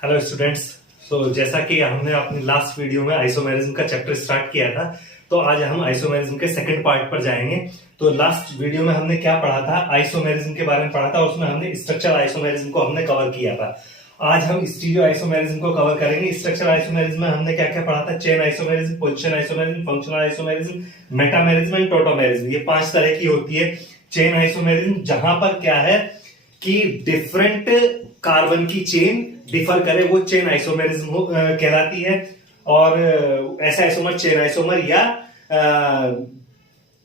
Hello students. जैसा कि हमने अपनी लास्ट वीडियो में आइसोमेरिज्म का चैप्टर स्टार्ट किया था, तो आज हम आइसोमेरिज्म के सेकंड पार्ट पर जाएंगे। तो लास्ट वीडियो में हमने क्या पढ़ा था? आइसोमेरिज्म के बारे में पढ़ा था। उसमें हमने स्ट्रक्चरल आइसोमेरिज्म को हमने कवर किया था। आज हम स्टीरियो आइसोमेरिज्म को कवर करेंगे। स्ट्रक्चरल आइसोमेरिज्म में हमने क्या क्या पढ़ा था? Chain isomerism, position isomerism, functional isomerism, metamerism and tautomerism. ये 5 तरह की होती है। चेन आइसोमेरिज्म जहां पर क्या है कि डिफरेंट कार्बन की चेन डिफर करे, वो चेन आइसोमेरिज्म कहलाती है। और ऐसे आइसोमर चेन आइसोमर या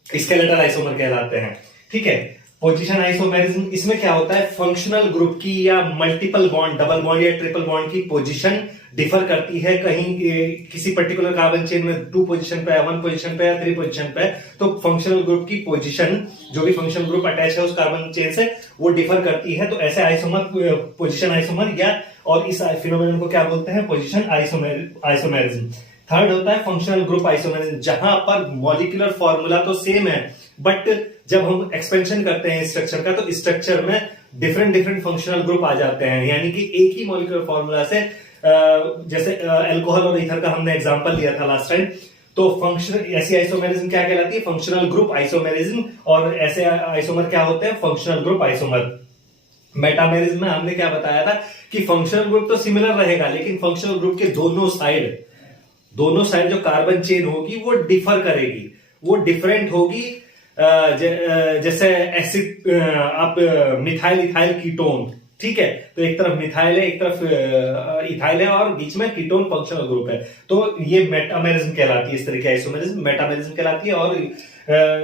स्केलेटल आइसोमर कहलाते हैं। ठीक है। पोजीशन आइसोमेरिज्म, इसमें क्या होता है? फंक्शनल ग्रुप की या मल्टीपल बॉन्ड, डबल बॉन्ड या ट्रिपल बॉन्ड की पोजीशन डिफर करती है। कहीं किसी पर्टिकुलर कार्बन चेन में 2 पोजीशन पे है, 1 पोजीशन पे है, 3 पोजीशन पे है, तो फंक्शनल ग्रुप की पोजीशन, जो भी फंक्शनल ग्रुप अटैच है उस कार्बन चेन से, वो डिफर करती है। तो ऐसे आइसोमर पोजीशन आइसोमर या, और इस फिनोमेनन को क्या बोलते हैं? Position isomerism. थर्ड होता है फंक्शनल ग्रुप आइसोमेरिज्म, जहां पर मॉलिक्यूलर फॉर्मूला तो सेम है, बट जब हम एक्सपेंशन करते हैं स्ट्रक्चर का, तो स्ट्रक्चर में डिफरेंट फंक्शनल ग्रुप आ जाते हैं। यानी कि एक ही मॉलिक्यूलर फॉर्मूला से, जैसे अल्कोहल और ईथर का हमने एग्जांपल लिया था लास्ट टाइम, तो फंक्शनल ऐसी आइसोमेरिज्म क्या कहलाती है? Functional group isomerism. और ऐसे आइसोमर क्या होते हैं? Functional group isomer. मेटामेरिज्म में हमने क्या बताया था कि फंक्शनल ग्रुप तो सिमिलर रहेगा, लेकिन फंक्शनल ग्रुप के दोनों साइड जो कार्बन चेन होगी वो डिफर करेगी, वो डिफरेंट होगी। जैसे एसिड, आप मिथाइल इथाइल कीटोन, ठीक है, तो एक तरफ मिथाइल है, एक तरफ इथाइल है, और बीच में कीटोन फंक्शनल ग्रुप है, तो ये मेटामेरिज्म कहलाती है। इस तरह की आइसोमेरिज्म मेटामेरिज्म कहलाती है, और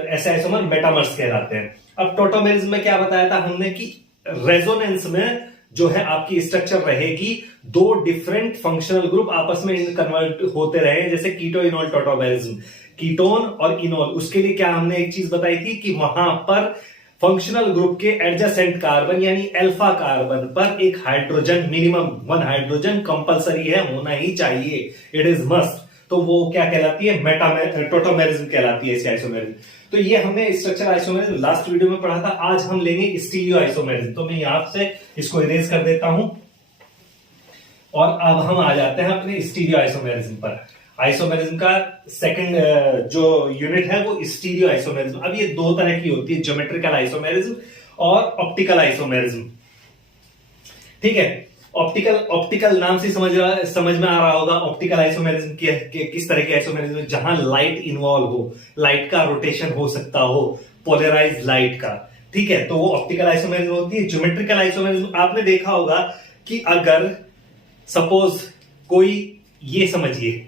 ऐसे आइसोमर मेटामर्स कहलाते हैं। अब टोटोमेरिज्म में क्या बताया था हमने कि रेजोनेंस में जो है आपकी स्ट्रक्चर रहेगी, 2 डिफरेंट फंक्शनल ग्रुप आपस में कन्वर्ट होते रहे, जैसे कीटो इनोल टोटोमेरिज्म, कीटोन और इनोल। उसके लिए क्या हमने एक चीज बताई थी कि वहां पर फंक्शनल ग्रुप के एडजेसेंट कार्बन यानी अल्फा कार्बन पर एक हाइड्रोजन, मिनिमम 1 हाइड्रोजन कंपलसरी है, होना ही चाहिए, इट इज मस्ट। तो वो क्या कहलाती है? टोटोमेरिज्म कहलाती है इस आइसोमेरिज्म। तो ये हमने स्ट्रक्चर आइसोमेरिज्म लास्ट वीडियो में पढ़ा था। आज हम लेंगे स्टीरियो आइसोमेरिज्म। तो मैं यहां से इसको इरेज कर देता हूं, और अब हम आ जाते हैं अपने स्टीरियो आइसोमेरिज्म पर। आइसोमेरिज्म का सेकंड जो यूनिट है वो स्टीरियो आइसोमेरिज्म। अब ये 2 तरह की होती है, ज्योमेट्रिकल आइसोमेरिज्म और ऑप्टिकल आइसोमेरिज्म। ठीक है। ऑप्टिकल नाम से समझ में आ रहा होगा ऑप्टिकल आइसोमेरिज्म किस तरह की आइसोमेरिज्म, जहां लाइट इन्वॉल्व हो, लाइट का रोटेशन हो सकता हो, पोलराइज्ड लाइट का। ठीक है, तो वो ऑप्टिकल आइसोमेरिज्म होती है। ज्योमेट्रिकल आइसोमेरिज्म आपने देखा होगा कि अगर सपोज कोई, ये समझिए,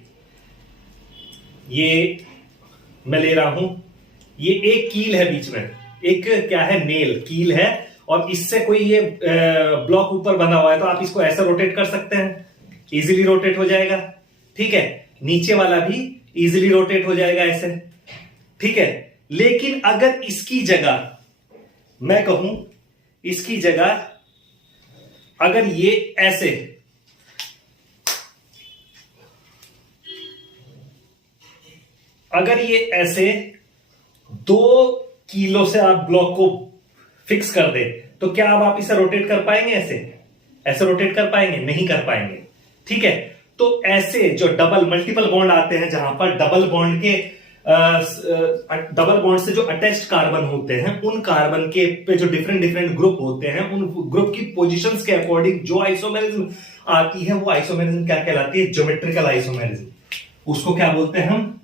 ये मैं ले रहा हूं, ये एक कील है, बीच में एक क्या है? नेल कील है, और इससे कोई ये ब्लॉक ऊपर बना हुआ है, तो आप इसको ऐसे रोटेट कर सकते हैं, इजीली रोटेट हो जाएगा। ठीक है। नीचे वाला भी इजीली रोटेट हो जाएगा ऐसे। ठीक है। लेकिन अगर इसकी जगह मैं कहूं, इसकी जगह अगर ये ऐसे, अगर ये ऐसे 2 किलो से आप ब्लॉक को फिक्स कर दे, तो क्या अब आप इसे रोटेट कर पाएंगे? ऐसे रोटेट कर पाएंगे? नहीं कर पाएंगे। ठीक है। तो ऐसे जो मल्टीपल बॉन्ड आते हैं, जहां पर डबल बॉन्ड से जो अटैच्ड कार्बन होते हैं, उन कार्बन के पे जो डिफरेंट ग्रुप होते हैं, उन ग्रुप की पोजीशंस के अकॉर्डिंग जो आइसोमेरिज्म आती है, वो आइसोमेरिज्म क्या कहलाती है? Geometrical isomerism. उसको क्या बोलते हैं हम?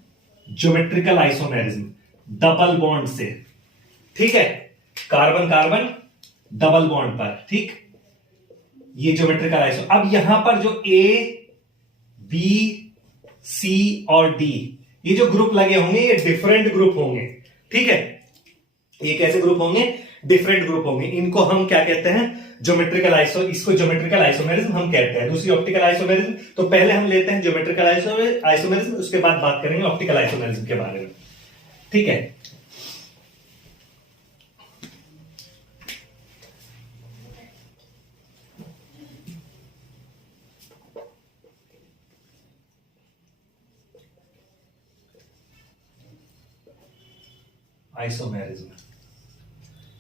ज्योमेट्रिकल आइसोमेरिज्म, डबल बॉन्ड से। ठीक है। कार्बन डबल बॉन्ड पर। ठीक, ये ज्योमेट्रिकल आइसो। अब यहां पर जो ए, बी, सी और डी, ये जो ग्रुप लगे होंगे, ये डिफरेंट ग्रुप होंगे। ठीक है। ये कैसे ग्रुप होंगे? डिफरेंट ग्रुप होंगे। इनको हम क्या कहते हैं? इसको ज्योमेट्रिकल आइसोमेरिज्म हम कहते हैं। दूसरी ऑप्टिकल आइसोमेरिज्म। तो पहले हम लेते हैं ज्योमेट्रिकल आइसोमेरिज्म, उसके बाद बात करेंगे ऑप्टिकल आइसोमेरिज्म के बारे में। ठीक है। आइसोमेरिज्म,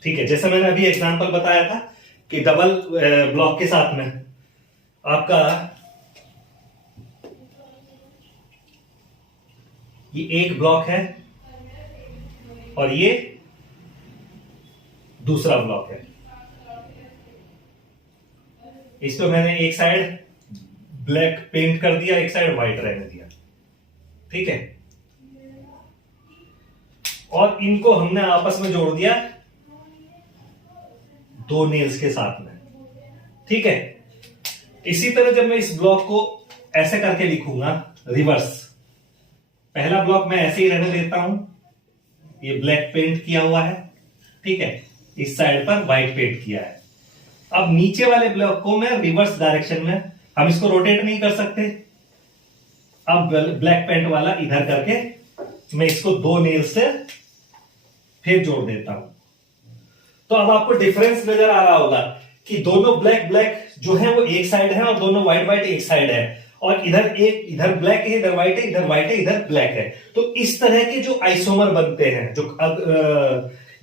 ठीक है, जैसे मैंने अभी एग्जांपल बताया था कि डबल ब्लॉक के साथ में आपका ये एक ब्लॉक है और ये दूसरा ब्लॉक है। इसको मैंने एक साइड ब्लैक पेंट कर दिया, एक साइड व्हाइट रहने दिया, ठीक है। और इनको हमने आपस में जोड़ दिया दो नेल्स के साथ में, ठीक है। इसी तरह जब मैं इस ब्लॉक को ऐसे करके लिखूंगा रिवर्स, पहला ब्लॉक मैं ऐसे ही रहने देता हूं, ये ब्लैक पेंट किया हुआ है, ठीक है, इस साइड पर व्हाइट पेंट किया है। अब नीचे वाले ब्लॉक को मैं रिवर्स डायरेक्शन में, हम इसको रोटेट नहीं कर सकते, अब ब्लैक पेंट वाला इधर करके मैं इसको दो नेल से फिर जोड़ देता हूं। तो अब आपको डिफरेंस नजर आ रहा होगा कि दोनों ब्लैक ब्लैक जो है वो एक साइड है और दोनों व्हाइट व्हाइट एक साइड है, और इधर ब्लैक है, इधर व्हाइट है, इधर व्हाइट है, इधर ब्लैक है। तो इस तरह के जो आइसोमर बनते हैं, जो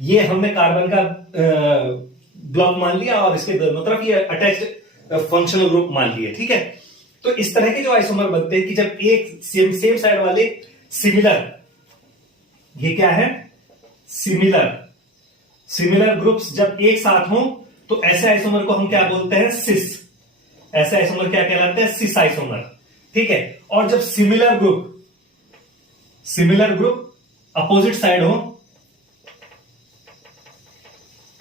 ये हमने कार्बन का ब्लॉक मान लिया और इसके दोनों तरफ ये अटैच्ड फंक्शनल ग्रुप मान लिए, ठीक है। तो इस तरह के जो आइसोमर बनते हैं कि जब एक सेम साइड वाले सिमिलर, ये क्या है, सिमिलर ग्रुप्स जब एक साथ हों तो ऐसे आइसोमर को हम क्या बोलते हैं, सिस। ऐसे आइसोमर क्या कहलाते हैं, सिस आइसोमर, ठीक है। और जब सिमिलर ग्रुप अपोजिट साइड हो,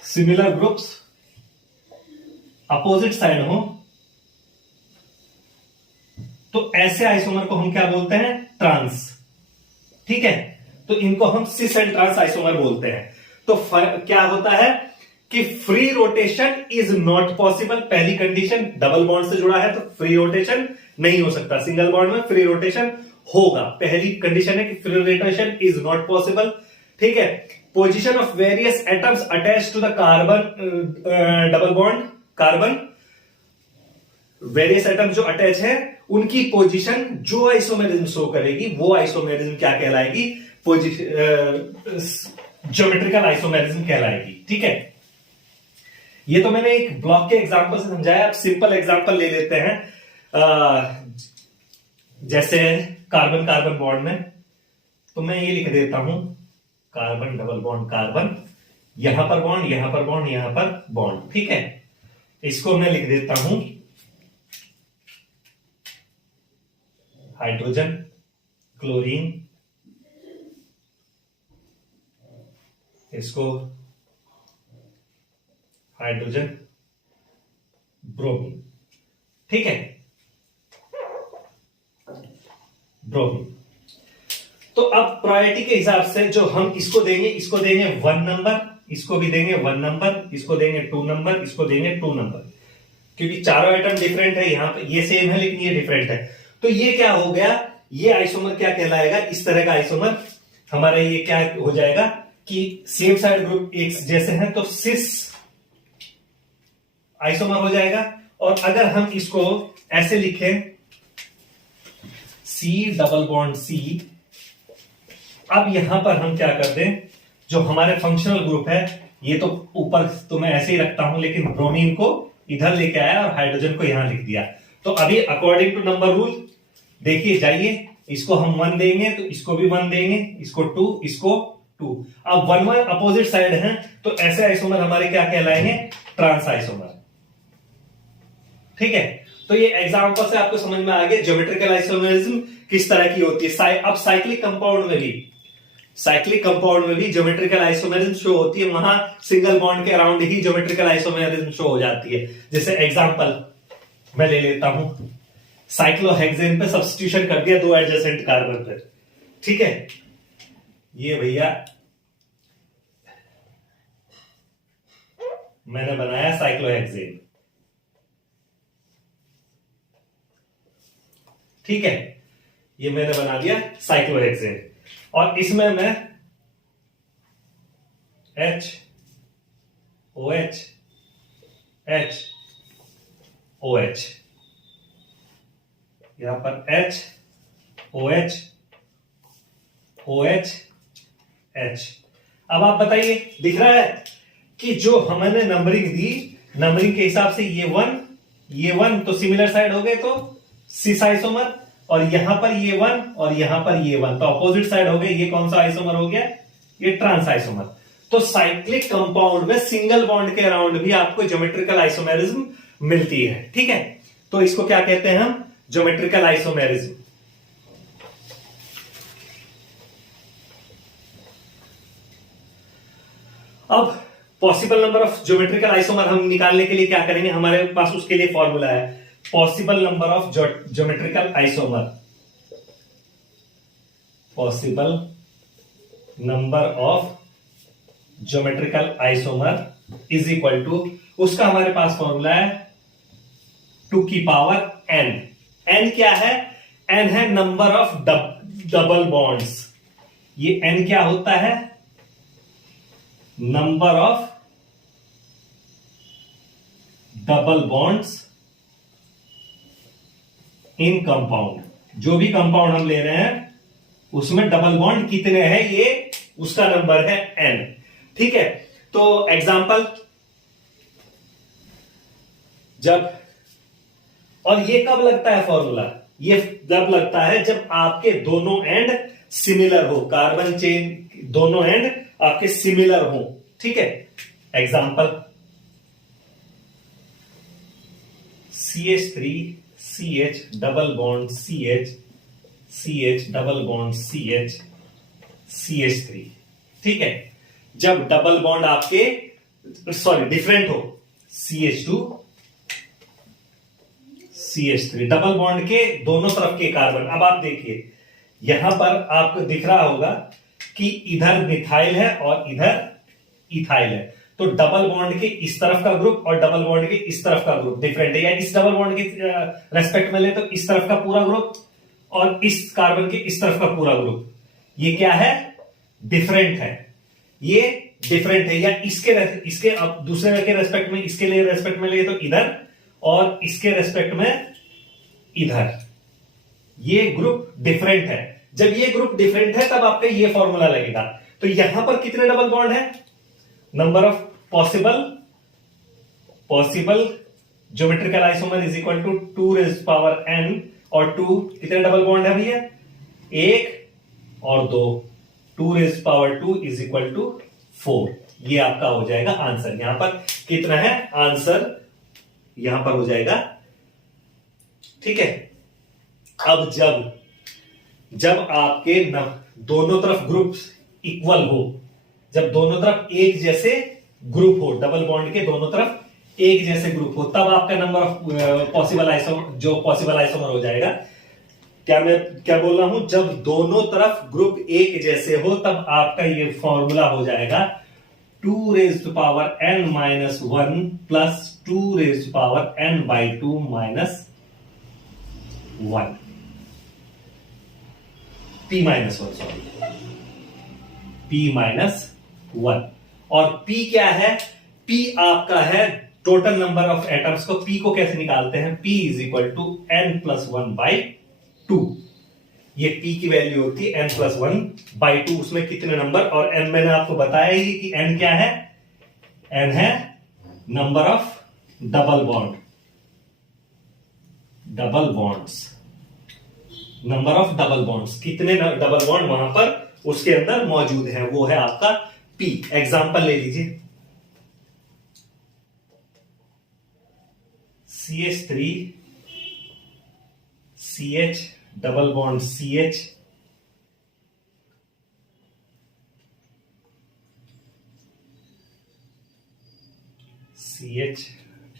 सिमिलर ग्रुप्स अपोजिट साइड हो, तो ऐसे आइसोमर को हम क्या बोलते हैं, ट्रांस, ठीक है। तो इनको हम सिस एंड ट्रांस आइसोमर बोलते हैं। तो क्या होता है कि free rotation is not possible, पहली कंडीशन, डबल बॉन्ड से जुड़ा है तो फ्री रोटेशन नहीं हो सकता, सिंगल बॉन्ड में फ्री रोटेशन होगा। पहली कंडीशन है कि free rotation is not possible, ठीक है। Position of various atoms attach to the carbon, double bond carbon, various atoms जो अटैच है उनकी पोजीशन जो आइसोमेरिज्म शो करेगी वो आइसोमेरिज्म क्या कहलाएगी, ज्योमेट्रिकल आइसोमेरिज्म कहलाएगी, ठीक है। ये तो मैंने एक ब्लॉक के एग्जांपल से समझाया। अब सिंपल एग्जांपल ले लेते हैं, जैसे कार्बन कार्बन बॉन्ड में, तो मैं ये लिख देता हूं कार्बन डबल बॉन्ड कार्बन, यहां पर बॉन्ड, यहां पर बॉन्ड, यहां पर बॉन्ड, ठीक है। इसको मैं लिख देता हूं हाइड्रोजन क्लोरीन, इसको हाइड्रोजन ब्रोमीन, ठीक है, ब्रोमीन। तो अब प्रायोरिटी के हिसाब से जो हम इसको देंगे 1 नंबर, इसको भी देंगे 1 नंबर, इसको देंगे 2 नंबर, इसको देंगे 2 नंबर, क्योंकि चारों आइटम डिफरेंट है, यहां पे ये सेम है लेकिन ये डिफरेंट है। तो ये क्या हो गया, ये आइसोमर क्या कहलाएगा, इस तरह का आइसोमर हमारा ये क्या हो जाएगा कि सेम साइड ग्रुप एक जैसे हैं तो सिस आइसोमर हो जाएगा। और अगर हम इसको ऐसे लिखें सी डबल बॉन्ड सी, अब यहां पर हम क्या कर दें, जो हमारे फंक्शनल ग्रुप है, ये तो ऊपर तो मैं ऐसे ही रखता हूं, लेकिन ब्रोमीन को इधर लेके आया और हाइड्रोजन को यहां लिख दिया। तो अभी अकॉर्डिंग टू नंबर रूल देखिए जाइए, इसको हम 1 देंगे तो इसको भी 1 देंगे, इसको 2, इसको 2। अब 1 1 अपोजिट साइड हैं तो ऐसे आइसोमर हमारे क्या कहलाएंगे, ट्रांस आइसोमर, ठीक है। तो ये एग्जांपल से आपको समझ में आ गया ज्योमेट्रिकल आइसोमेरिज्म किस तरह की होती है। अब साइक्लिक कंपाउंड में भी ज्योमेट्रिकल आइसोमेरिज्म शो होती है, वहां सिंगल बॉन्ड के अराउंड ही ज्योमेट्रिकल आइसोमेरिज्म शो हो जाती है। जैसे एग्जांपल मैं ले लेता हूं, साइक्लोहेक्सेन पे सब्स्टिट्यूशन कर दिया 2 एडजेसेंट कार्बन पे, ठीक है। ये भैया मैंने बनाया साइक्लोहेक्सेन, ठीक है, ये मैंने बना दिया साइक्लोहेक्सेन, और इसमें मैं H OH H OH, यहां पर H OH OH H। अब आप बताइए, दिख रहा है कि जो हमने नंबरिंग दी, नंबरिंग के हिसाब से ये 1 ये 1 तो सिमिलर साइड हो गए तो सिस आइसोमर, और यहां पर ये 1 और यहां पर ये 1 तो अपोजिट साइड हो गए। ये कौन सा आइसोमर हो गया? ये ट्रांस आइसोमर। तो साइक्लिक कंपाउंड में सिंगल बॉन्ड के अराउंड भी आपको ज्योमेट्रिकल आइसोमेरिज्म मिलती है। ठीक है, तो इसको क्या कहते हैं हम? Geometrical isomerism. अब possible number of geometrical isomer हम निकालने के लिए क्या करेंगे? हमारे पास उसके लिए फॉर्मूला है, possible number of geometrical isomer, possible number of geometrical isomer is equal to, उसका हमारे पास फॉर्मूला है 2 की पावर n। n क्या है? n है नंबर ऑफ डबल बॉन्ड्स। ये n क्या होता है? Number of double bonds in compound. जो भी कंपाउंड हम ले रहे हैं उसमें डबल बॉन्ड कितने हैं, ये उसका नंबर है n। ठीक है, तो एग्जांपल, जब, और ये कब लगता है फॉर्मूला? ये जब लगता है जब आपके दोनों एंड सिमिलर हो, कार्बन चेन दोनों एंड आपके सिमिलर हो। ठीक है, example CH3 CH double bond CH CH double bond CH CH3। ठीक है, जब डबल बॉन्ड आपके डिफरेंट हो, CH2 CH3 डबल बॉन्ड के दोनों तरफ के कार्बन। अब आप देखिए यहां पर आपको दिख रहा होगा कि इधर मिथाइल है और इधर इथाइल है, तो डबल बॉन्ड के इस तरफ का ग्रुप और डबल बॉन्ड के इस तरफ का ग्रुप डिफरेंट है। या इस डबल बॉन्ड के रेस्पेक्ट में ले तो इस तरफ का पूरा ग्रुप और इस कार्बन के इस तरफ का पूरा ग्रुप, ये क्या है? डिफरेंट है। ये डिफरेंट है। या इसके अब दूसरे के रेस्पेक्ट में, इसके लिए रेस्पेक्ट में ले तो इधर, और इसके रेस्पेक्ट में इधर, ये ग्रुप डिफरेंट है। जब ये ग्रुप डिफरेंट है तब आपका ये फॉर्मूला लगेगा। तो यहां पर कितने डबल बॉन्ड है? Number of possible geometrical isomer is equal to 2 raise power n, और 2 कितने डबल बॉन्ड है भैया? 1 और 2, 2 raise power 2 is equal to 4। ये आपका हो जाएगा आंसर। यहां पर कितना है आंसर? यहां पर हो जाएगा। ठीक है, अब जब आपके दोनों तरफ ग्रुप इक्वल हो, जब दोनों तरफ एक जैसे ग्रुप हो, डबल बॉन्ड के दोनों तरफ एक जैसे ग्रुप हो, तब आपका नंबर ऑफ पॉसिबल आइसोमर हो जाएगा। क्या बोल रहा हूं? जब दोनों तरफ ग्रुप एक जैसे हो तब आपका ये फॉर्मूला हो जाएगा 2 raise to power n minus 1 plus 2 raise to power n by 2 minus 1, p minus 1, sorry, p minus 1। और p क्या है? p आपका है टोटल नंबर ऑफ एटम्स को। p को कैसे निकालते हैं? p is equal to n plus 1 by 2। ये p की वैल्यू होती है n प्लस 1 बाई 2। उसमें कितने नंबर, और n मैंने आपको बताया ही कि n क्या है? n है number of double bonds, number of double bonds, कितने डबल बॉन्ड वहां पर उसके अंदर मौजूद है, वो है आपका p। एग्जांपल ले लीजिए, CH3 CH double bond CH CH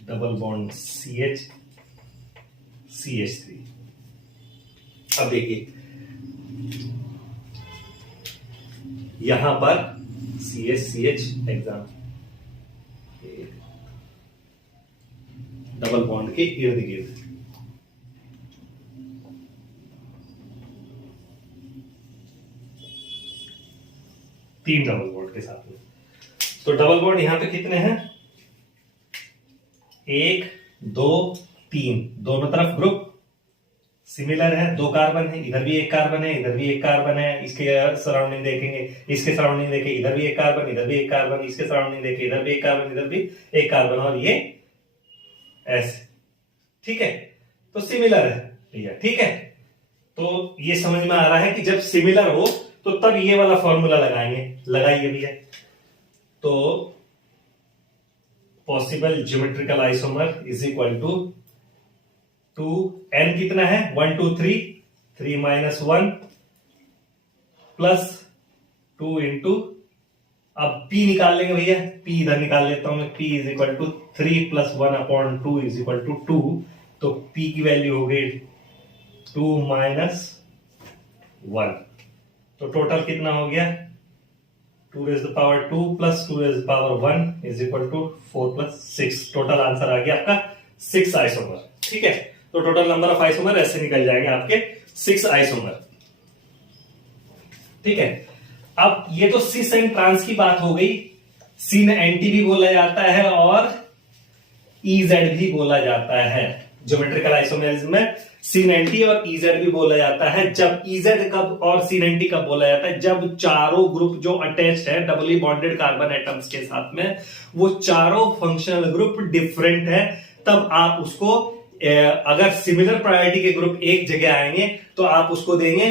double bond CH CH3। अब देखिए यहां पर CH एग्जाम डबल बॉन्ड के इर्द गिर्द, तीन डबल बॉन्ड के साथ में। तो डबल बॉन्ड यहां पे कितने हैं? 1 2 3, दोनों तरफ ग्रुप सिमिलर है, 2 कार्बन है, इधर भी एक कार्बन है, इधर भी एक कार्बन है। इसके सराउंडिंग देखेंगे, इसके सराउंडिंग देखे इधर भी एक कार्बन, इधर भी एक कार्बन, इसके सराउंडिंग देखे इधर भी एक कार्बन, इधर भी एक कार्बन, और ये ऐसे ठीक है, तो सिमिलर है भैया, ठीक है। तो ये समझ में आ रहा है कि जब सिमिलर हो तो तब ये वाला फॉर्मूला लगाएंगे, लगाइए भैया। तो possible geometrical isomer is equal to 2n कितना है 1 2 3 3 माइनस 1 प्लस 2 इंटू, अब p निकाल लेंगे भैया, p इधर निकाल लेता हूं मैं, p is equal to 3 plus 1 upon 2 is equal to 2। तो p की वैल्यू हो गई 2 माइनस 1, तो टोटल कितना हो गया 2 raise the power 2 plus 2 raise the power 1 is equal to 4 plus 6। Total answer आ गया आपका 6 आइसोमर, ठीक है। तो टोटल नंबर ऑफ आइसोमर ऐसे निकल जाएंगे आपके 6 आइसोमर, ठीक है। अब ये तो सिस एंड ट्रांस की बात हो गई, सिन एंटी भी बोला जाता है और इजेड भी बोला जाता है। ज्योमेट्रिकल आइसोमेरिज्म में सिन एंटी और इजेड भी बोला जाता है। जब इजेड कब और सिन एंटी कब बोला जाता है, जब चारों ग्रुप जो अटैच्ड है डबली बॉन्डेड कार्बन एटम्स के साथ में, वो चारों फंक्शनल ग्रुप डिफरेंट है, तब आप उसको अगर सिमिलर प्रायोरिटी के ग्रुप एक जगह आएंगे तो आप उसको देंगे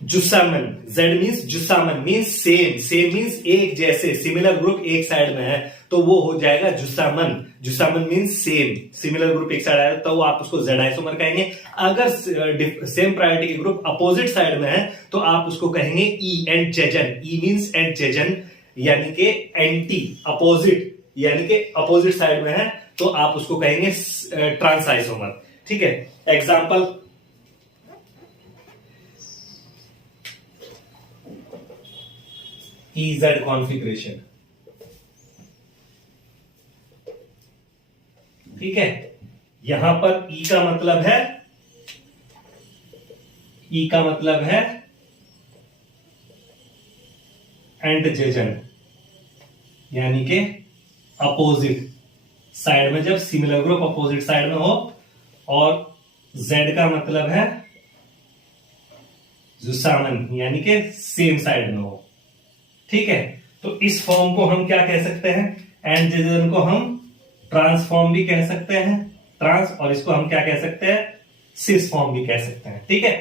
zusammen. Z means zusammen means same, same means एक जैसे, सिमिलर ग्रुप एक साइड में है तो वो हो जाएगा zusammen. Zusammen means same, similar group एक साइड आया तो आप उसको जेड आइसोमर कहेंगे। अगर सेम प्रायोरिटी के ग्रुप अपोजिट साइड में है तो आप उसको कहेंगे E entgegen. E means entgegen यानी कि एंटी, अपोजिट यानी कि अपोजिट साइड में है तो आप उसको कहेंगे ट्रांस आइसोमर, ठीक है। एग्जांपल EZ कॉन्फ़िगरेशन, ठीक है। यहां पर E का मतलब है, E का मतलब है एंटजेजन यानी कि अपोजिट साइड में, जब सिमिलर ग्रुप अपोजिट साइड में हो, और Z का मतलब है जुसामन यानी कि सेम साइड में हो, ठीक है। तो इस फॉर्म को हम क्या कह सकते हैं, एंटजेजन को हम ट्रांसफॉर्म भी कह सकते हैं, ट्रांस, और इसको हम क्या कह सकते हैं, सिस फॉर्म भी कह सकते हैं, ठीक है।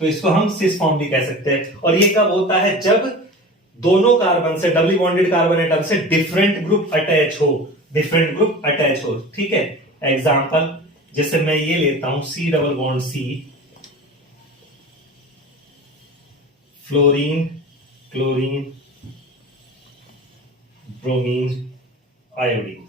तो इसको हम सिस फॉर्म भी कह सकते हैं। और ये कब होता है, जब दोनों कार्बन से, डबली बॉन्डेड कार्बन एटम से डिफरेंट ग्रुप अटैच हो, डिफरेंट ग्रुप अटैच हो, ठीक है। एग्जांपल जैसे मैं ये लेता हूं C double bond C, fluorine, chlorine, bromine, iodine,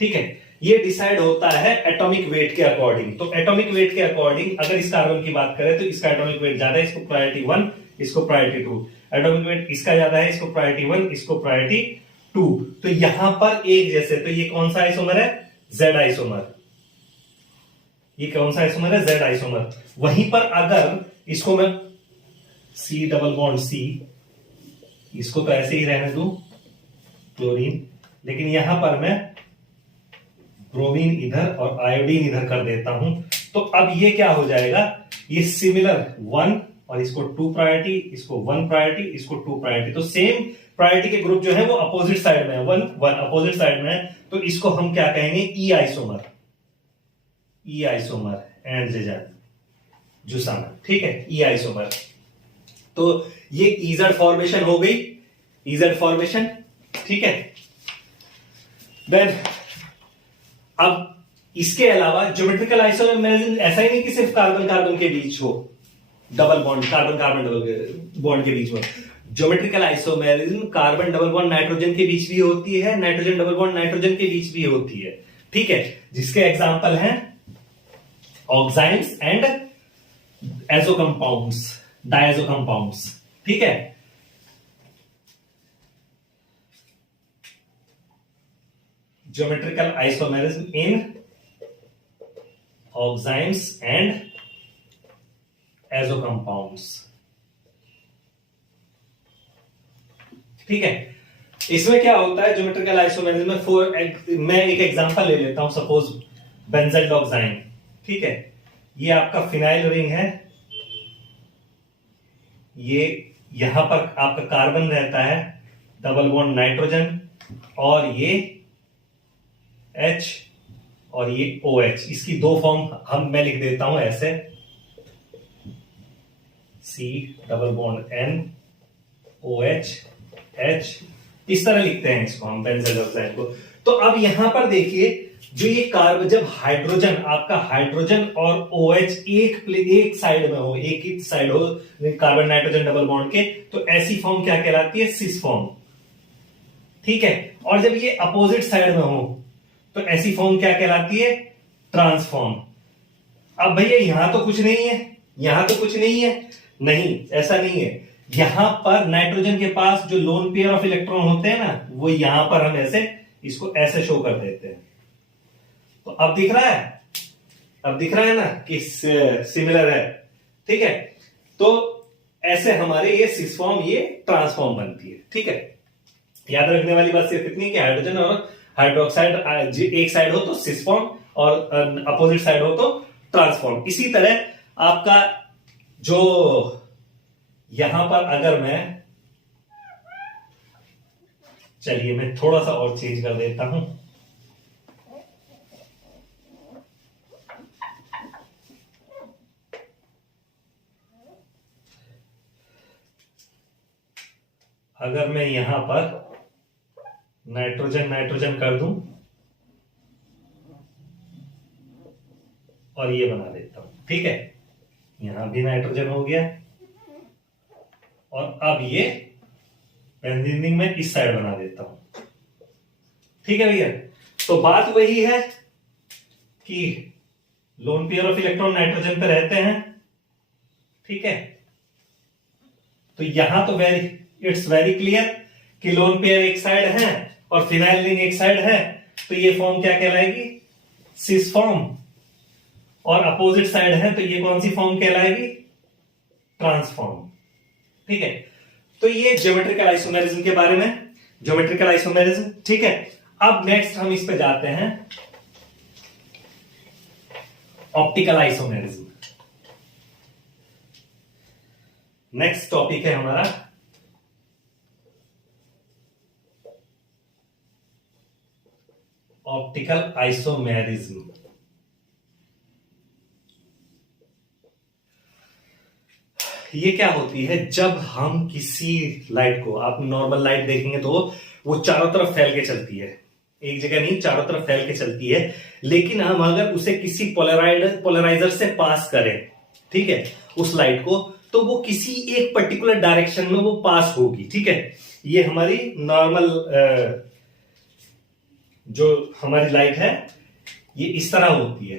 ठीक है। ये डिसाइड होता है एटॉमिक वेट के अकॉर्डिंग। तो एटॉमिक वेट के अकॉर्डिंग अगर इस कार्बन की बात करें तो इसका एटॉमिक वेट ज्यादा है, इसको प्रायोरिटी 1, इसको प्रायोरिटी 2। एटॉमिक वेट इसका ज्यादा है, इसको प्रायोरिटी 1, इसको प्रायोरिटी 2। तो यहां पर एक जैसे, तो ये कौन सा आइसोमर है, जेड आइसोमर। ये कौन सा आइसोमर है, जेड आइसोमर। वहीं पर अगर इसको मैं C डबल बॉन्ड C, इसको तो ऐसे ही रहने दूं क्लोरीन, लेकिन यहां पर मैं ब्रोमीन इधर और आयोडीन इधर कर देता हूं, तो अब ये क्या हो जाएगा, ये सिमिलर 1 और इसको 2 प्रायोरिटी, इसको 1 प्रायोरिटी, इसको 2 प्रायोरिटी। तो सेम प्रायोरिटी के ग्रुप जो है वो अपोजिट साइड में है, 1 1 अपोजिट साइड में है, तो इसको हम क्या कहेंगे, ई आइसोमर, ई आइसोमर एंड जुसामन, ठीक है, ई आइसोमर। तो ये इजेड फॉर्मेशन हो गई, इजेड फॉर्मेशन, ठीक है। देन अब इसके अलावा ज्योमेट्रिकल आइसोमेरिज्म ऐसा ही नहीं कि सिर्फ कार्बन कार्बन के बीच हो, double bond, carbon carbon double bond के बीच में। Geometrical isomerism carbon double bond nitrogen के बीच भी होती है, नाइट्रोजन डबल बॉन्ड नाइट्रोजन के बीच भी होती है, ठीक है। जिसके एग्जांपल हैं oxides and azo compounds, diazo compounds, ठीक है। Geometrical isomerism in oxides and azo compounds, ठीक है। इसमें क्या होता है ज्योमेट्रिकल आइसोमेरिज्म में, मैं एक एग्जांपल ले लेता हूं, सपोज बेंजोडोक्साइन, ठीक है। ये आपका फिनाइल रिंग है, ये यहां पर आपका कार्बन रहता है, डबल बॉन्ड नाइट्रोजन, और ये H और ये OH, इसकी दो फॉर्म मैं लिख देता हूं ऐसे, C double bond N OH H, इस तरह लिखते हैं इसको हम बेंजोइक को। तो अब यहां पर देखिए, जो ये कार्बन, जब हाइड्रोजन, आपका हाइड्रोजन और OH एक साइड में हो, एक ही साइड हो कार्बन नाइट्रोजन डबल बॉन्ड के, तो ऐसी फॉर्म क्या कहलाती है? Cis form. ठीक है। और जब ये अपोजिट साइड में हो तो ऐसी फॉर्म क्या कहलाती है? ट्रांसफॉर्म। अब भैया यहां तो कुछ नहीं है, यहां तो कुछ नहीं है, नहीं, ऐसा नहीं है। यहां पर नाइट्रोजन के पास जो लोन पेयर ऑफ इलेक्ट्रॉन होते हैं ना, वो यहां पर हम ऐसे इसको ऐसे शो कर देते हैं। तो अब दिख रहा है, अब दिख रहा है ना कि सिमिलर है। ठीक है। तो ऐसे हमारे ये सिस फॉर्म, ये ट्रांसफॉर्म बनती है। ठीक है। याद रखने वाली बात सिर्फ इतनी कि हाइड्रोजन और हाइड्रोक्साइड एक साइड हो तो सिस फॉर्म और अपोजिट साइड हो तो ट्रांसफॉर्म। इसी तरह आपका जो यहां पर अगर मैं, चलिए मैं थोड़ा सा और चेंज कर देता हूं। अगर मैं यहां पर नाइट्रोजन नाइट्रोजन कर दूं और ये बना देता हूं। ठीक है। यहां भी नाइट्रोजन हो गया, और अब ये बेंजीन में इस साइड बना देता हूं। ठीक है भैया। तो बात वही है कि lone pair of electron nitrogen पे रहते हैं। ठीक है। तो यहां तो इट्स वेरी क्लियर कि लोन पेयर एक साइड है और फिनाइल रिंग एक साइड है, तो ये फॉर्म क्या कहलाएगी? Cis form. और अपोजिट साइड है तो ये कौन सी फॉर्म कहलाएगी? ट्रांसफॉर्म। ठीक है। तो ये ज्योमेट्रिकल आइसोमेरिज्म के बारे में, ज्योमेट्रिकल आइसोमेरिज्म। ठीक है। अब नेक्स्ट हम इस पे जाते हैं, ऑप्टिकल आइसोमेरिज्म। नेक्स्ट टॉपिक है हमारा ऑप्टिकल आइसोमेरिज्म। ये क्या होती है? जब हम किसी लाइट को, आप नॉर्मल लाइट देखेंगे तो वो चारों तरफ फैल के चलती है, एक जगह नहीं, चारों तरफ फैल के चलती है। लेकिन हम अगर उसे किसी पोलराइजर से पास करें, ठीक है, उस लाइट को, तो वो किसी एक पर्टिकुलर डायरेक्शन में वो पास होगी। ठीक है। ये हमारी नॉर्मल जो हमारी लाइट है, ये इस तरह होती है।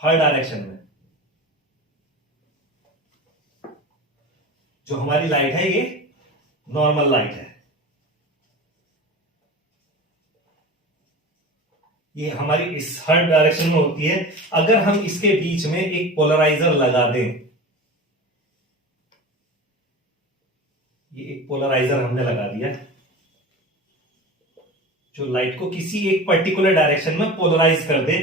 हर डायरेक्शन में जो हमारी लाइट है, ये नॉर्मल लाइट है, ये हमारी इस हर डायरेक्शन में होती है। अगर हम इसके बीच में एक पोलराइजर लगा दें, ये एक पोलराइजर हमने लगा दिया जो लाइट को किसी एक पर्टिकुलर डायरेक्शन में पोलराइज कर दे,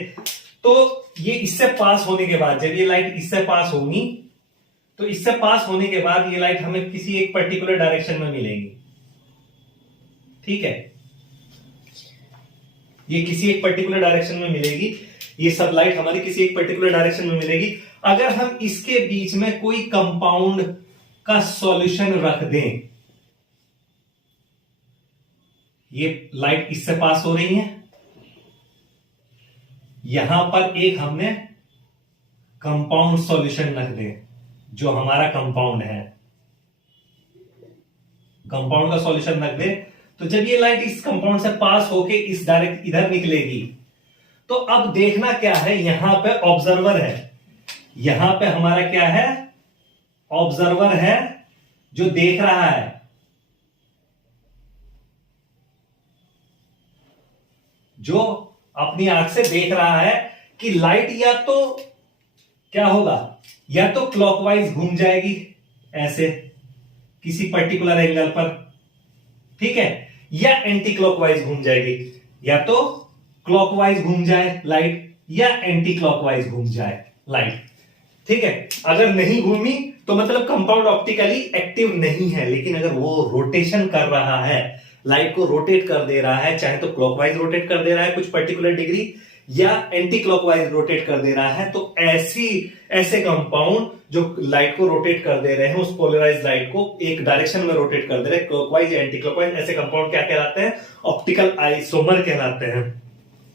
तो ये इससे पास होने के बाद, जब ये लाइट इससे पास होगी, तो इससे पास होने के बाद ये लाइट हमें किसी एक पर्टिकुलर डायरेक्शन में मिलेगी। ठीक है। ये किसी एक पर्टिकुलर डायरेक्शन में मिलेगी, ये सब लाइट हमारी किसी एक पर्टिकुलर डायरेक्शन में मिलेगी। अगर हम इसके बीच में कोई कंपाउंड का सॉल्यूशन रख दें, ये लाइट इससे पास हो रही है, यहां पर एक हमने कंपाउंड सॉल्यूशन रख दें, जो हमारा कंपाउंड है, कंपाउंड का सॉल्यूशन रख दे, तो जब ये लाइट इस कंपाउंड से पास होके इस डायरेक्ट इधर निकलेगी, तो अब देखना क्या है, यहां पे ऑब्जर्वर है, यहां पे हमारा क्या है? ऑब्जर्वर है जो देख रहा है। जो अपनी आंख से देख रहा है कि लाइट या तो क्या होगा, या तो क्लॉकवाइज घूम जाएगी ऐसे किसी पर्टिकुलर एंगल पर, ठीक है, या एंटी क्लॉकवाइज घूम जाएगी, या तो क्लॉकवाइज घूम जाए लाइट या एंटी क्लॉकवाइज घूम जाए लाइट। ठीक है। अगर नहीं घूमी तो मतलब कंपाउंड ऑप्टिकली एक्टिव नहीं है, लेकिन अगर वो रोटेशन कर रहा है, लाइट को रोटेट कर दे रहा है, चाहे तो क्लॉकवाइज रोटेट कर दे रहा है कुछ पर्टिकुलर डिग्री, या एंटी क्लॉकवाइज रोटेट कर दे रहा है, तो ऐसे कंपाउंड जो लाइट को रोटेट कर दे रहे हैं, उस पोलराइज लाइट को एक डायरेक्शन में रोटेट कर दे रहे हैं, क्लॉकवाइज या एंटी क्लॉकवाइज, ऐसे कंपाउंड क्या कहलाते हैं? ऑप्टिकल आइसोमर कहलाते हैं।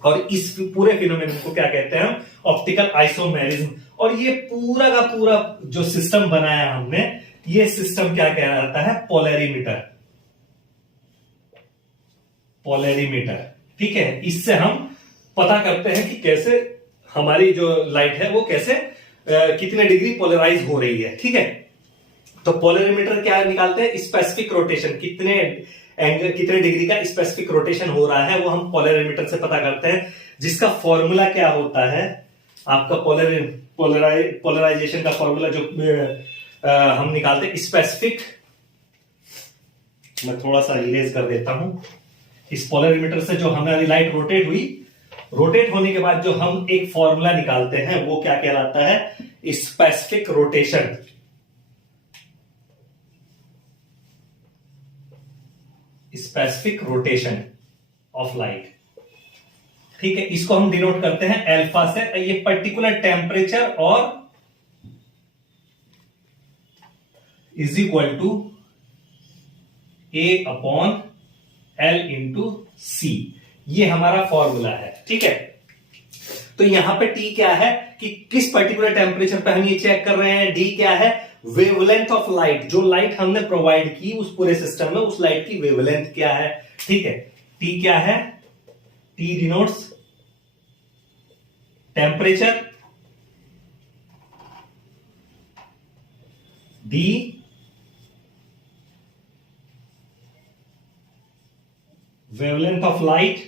और इस पूरे फिनोमेनन को क्या कहते हैं हम? Optical isomerism. और ये पूरा का पूरा जो सिस्टम बनाया हमने, ये सिस्टम क्या कहलाता है? पोलैरिमीटर। पोलैरिमीटर, ठीक है। इससे हम पता करते हैं कि कैसे हमारी जो लाइट है वो कैसे कितने डिग्री पोलराइज हो रही है, ठीक है। तो पोलैरिमीटर क्या निकालते हैं? स्पेसिफिक रोटेशन, कितने डिग्री का स्पेसिफिक रोटेशन हो रहा है वो हम पोलैरिमीटर से पता करते हैं, जिसका फॉर्मूला क्या होता है आपका? पोलराइजेशन का फॉर्मूला जो हम निकालते हैं स्पेसिफिक, मैं थोड़ा सा इरेज कर देता हूं। इस पोलैरिमीटर से जो हमारी लाइट रोटेट हुई, रोटेट होने के बाद जो हम एक फॉर्मूला निकालते हैं वो क्या कहलाता है? Specific rotation. Specific rotation of light, ठीक है। इसको हम डिनोट करते हैं अल्फा से। ये पर्टिकुलर टेम्परेचर और is equal to A upon L into C, ये हमारा फॉर्मूला है, ठीक है। तो यहां पे T क्या है कि किस पर्टिकुलर टेम्परेचर पे हम ये चेक कर रहे हैं। D क्या है? वेवलेंथ ऑफ लाइट, जो लाइट हमने प्रोवाइड की उस पूरे सिस्टम में, उस लाइट की वेवलेंथ क्या है, ठीक है। T क्या है? T denotes temperature, D wavelength of light,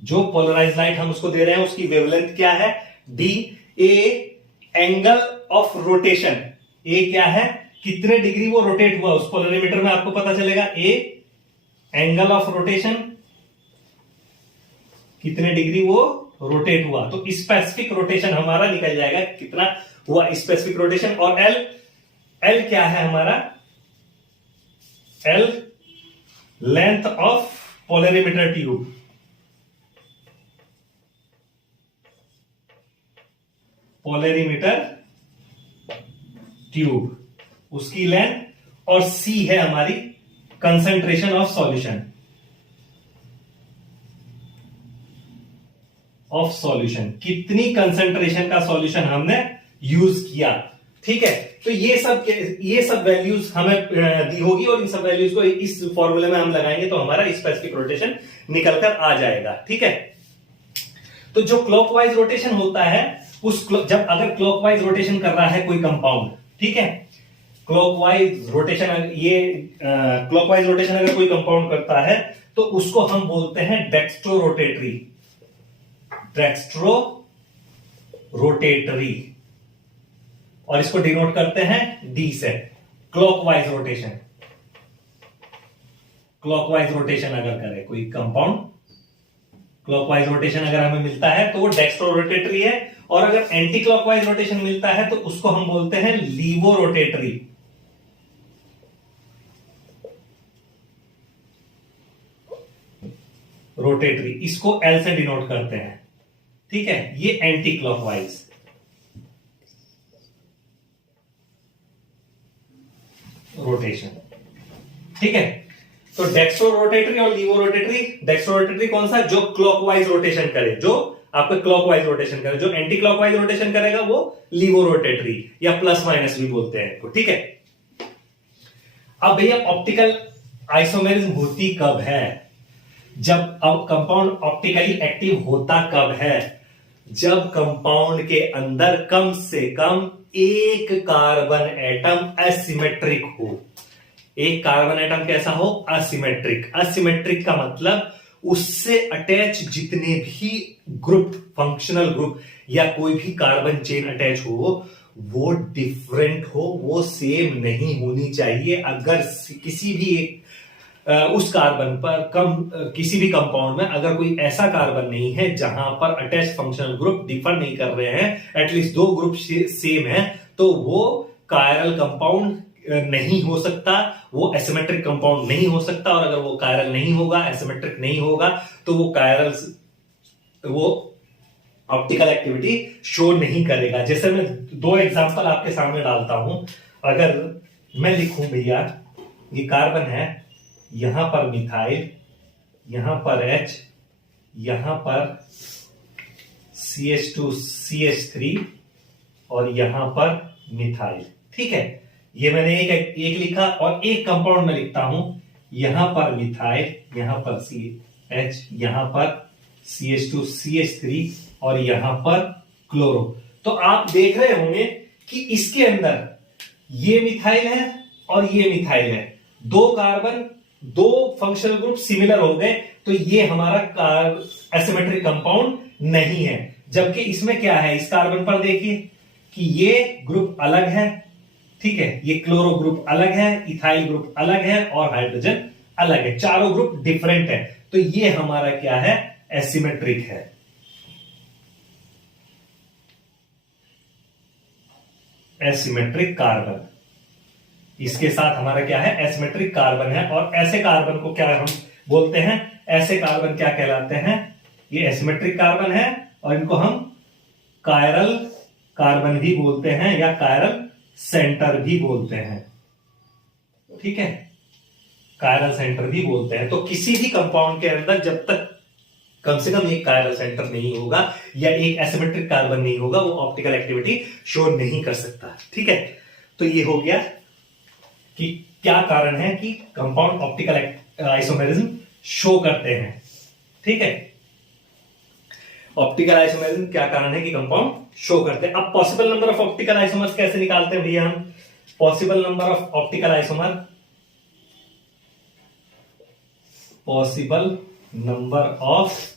जो पोलराइज लाइट हम उसको दे रहे हैं उसकी वेवलेंथ क्या है? D। A angle of rotation, A क्या है? कितने डिग्री वो रोटेट हुआ उस पोलरीमीटर में आपको पता चलेगा। A एंगल ऑफ रोटेशन, कितने डिग्री वो रोटेट हुआ, तो स्पेसिफिक रोटेशन हमारा निकल जाएगा कितना हुआ स्पेसिफिक रोटेशन। और L क्या है हमारा? L length of polarimeter tube, polarimeter tube उसकी लेंथ, और C है हमारी कंसंट्रेशन ऑफ सॉल्यूशन, कितनी कंसंट्रेशन का सॉल्यूशन हमने यूज किया, ठीक है। तो ये सब वैल्यूज हमें दी होगी, और इन सब वैल्यूज को इस फॉर्मूले में हम लगाएंगे तो हमारा स्पेसिफिक रोटेशन निकलकर आ जाएगा, ठीक है। तो जो क्लॉकवाइज रोटेशन होता है, जब अगर क्लॉकवाइज रोटेशन कर रहा है कोई कंपाउंड, ठीक है, क्लॉकवाइज रोटेशन अगर कोई कंपाउंड करता है तो उसको हम बोलते हैं डेक्स्ट्रो रोटेटरी, और इसको डिनोट करते हैं D से। क्लॉकवाइज रोटेशन अगर करे कोई कंपाउंड, क्लॉकवाइज रोटेशन अगर हमें मिलता है तो वो डेक्स्ट्रो रोटेटरी है, और अगर एंटी क्लॉकवाइज रोटेशन मिलता है तो उसको हम बोलते हैं लीवो रोटेटरी, इसको L से डिनोट करते हैं, ठीक है। ये एंटी क्लॉकवाइज, रोटेशन, ठीक है। तो डेक्स्ट्रो रोटेटरी और लीवो रोटेटरी। डेक्स्ट्रो रोटेटरी कौन सा? जो क्लॉकवाइज रोटेशन करे, जो आपका क्लॉकवाइज रोटेशन करे। जो एंटी क्लॉकवाइज रोटेशन करेगा वो लीवो रोटेटरी, या प्लस माइनस भी बोलते हैं इनको, ठीक है। अब भैया ऑप्टिकल आइसोमेरिज्म होती कब है? जब कंपाउंड ऑप्टिकली एक्टिव होता कब है? जब कंपाउंड के अंदर कम से कम एक कार्बन एटम असिमेट्रिक हो। एक कार्बन एटम कैसा हो? असिमेट्रिक का मतलब उससे अटैच जितने भी ग्रुप, फंक्शनल ग्रुप या कोई भी कार्बन चेन अटैच हो, वो डिफरेंट हो, वो सेम नहीं होनी चाहिए। अगर किसी भी एक उस कार्बन पर किसी भी कंपाउंड में अगर कोई ऐसा कार्बन नहीं है जहां पर अटैच फंक्शनल ग्रुप डिफर नहीं कर रहे हैं, एटलीस्ट दो ग्रुप सेम है, तो वो कायरल कंपाउंड नहीं हो सकता, वो एसिमेट्रिक कंपाउंड नहीं हो सकता, और अगर वो कायरल नहीं होगा, एसिमेट्रिक नहीं होगा, तो वो ऑप्टिकल एक्टिविटी शो नहीं करेगा। जैसे मैं दो एग्जांपल आपके सामने डालता हूं। अगर मैं लिखूं भैया, ये कार्बन है, यहां पर मिथाइल, यहां पर H, यहां पर CH2 CH3 और यहां पर मिथाइल। ठीक है, ये मैंने एक लिखा, और एक कंपाउंड में लिखता हूं, यहां पर मिथाइल, यहां पर CH, यहां पर CH2 CH3 और यहां पर क्लोरो। तो आप देख रहे होंगे कि इसके अंदर ये मिथाइल है और ये मिथाइल है, दो कार्बन, दो फंक्शनल ग्रुप सिमिलर हो गए, तो ये हमारा एसिमेट्रिक कंपाउंड नहीं है। जबकि इसमें क्या है, इस कार्बन पर देखिए कि ये ग्रुप अलग है, ठीक है, ये क्लोरो ग्रुप अलग है, इथाइल ग्रुप अलग है और हाइड्रोजन अलग है, चारों ग्रुप डिफरेंट है। तो ये हमारा क्या है, एसिमेट्रिक है। एसिमेट्रिक कार्बन, इसके साथ हमारा क्या है, एसिमेट्रिक कार्बन है। और ऐसे कार्बन को क्या हम बोलते हैं, ऐसे कार्बन क्या कहलाते हैं, ये एसिमेट्रिक कार्बन है और इनको हम कायरल कार्बन भी बोलते हैं या कायरल सेंटर भी बोलते हैं। ठीक है, कायरल सेंटर भी बोलते हैं। तो किसी भी कंपाउंड के अंदर जब तक कम से कम एक कायरल सेंटर नहीं होगा या एक एसिमेट्रिक कार्बन नहीं होगा, वो ऑप्टिकल एक्टिविटी शो नहीं कर सकता। ठीक है, तो ये हो गया कि क्या कारण है कि कंपाउंड ऑप्टिकल आइसोमेरिज्म शो करते हैं। ठीक है, ऑप्टिकल आइसोमेरिज्म क्या कारण है कि कंपाउंड शो करते हैं। अब possible number of optical isomers कैसे निकालते हैं भैया हम, possible number of optical isomer, possible number of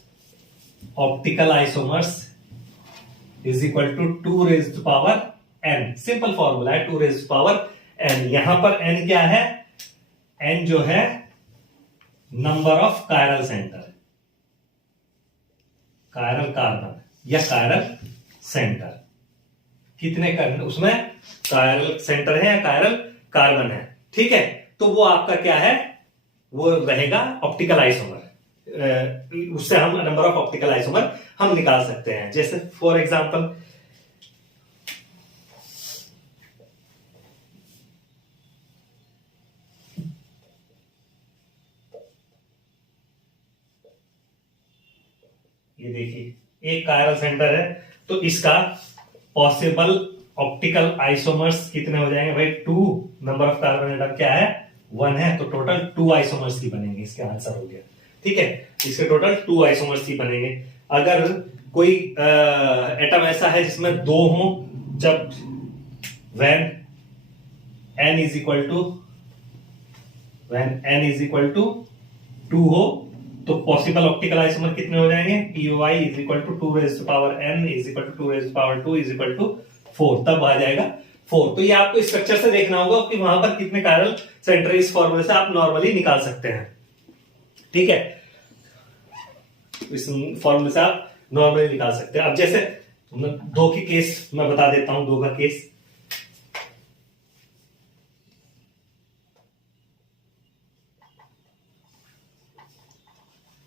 optical isomers is equal to 2 raised to power n। Simple formula है 2 raised to power n। यहां पर n क्या है, n जो है number of chiral centre, chiral carbon या chiral centre, कितने करने उसमें कायरल सेंटर है या कायरल कार्बन है। ठीक है, तो वो आपका क्या है, वो रहेगा ऑप्टिकल आइसोमर। उससे हम नंबर ऑफ ऑप्टिकल आइसोमर हम निकाल सकते हैं। जैसे फॉर एग्जांपल ये देखिए, एक कायरल सेंटर है, तो इसका पॉसिबल ऑप्टिकल आइसोमर्स कितने हो जाएंगे भाई, 2। नंबर ऑफ कार्बन एटम क्या है, 1 है, तो टोटल 2 आइसोमर्स ही बनेंगे। इसका आंसर हो गया। ठीक है, इसके टोटल 2 आइसोमर्स ही बनेंगे। अगर कोई एटम ऐसा है जिसमें 2 हो, जब when n is equal to 2 हो, तो पॉसिबल ऑप्टिकल आइसोमर कितने हो जाएंगे, POI is equal to 2 raised to power n is equal to 2 raised to power 2 is equal to 4, तब आ जाएगा 4। तो ये आपको स्ट्रक्चर से देखना होगा कि वहां पर कितने कायरल सेंटर, इस फॉर्मूले से आप नॉर्मली निकाल सकते हैं। ठीक है, इस फॉर्मूले से आप नॉर्मली निकाल सकते हैं। अब जैसे 2 की केस मैं बता देता हूं, 2 का केस।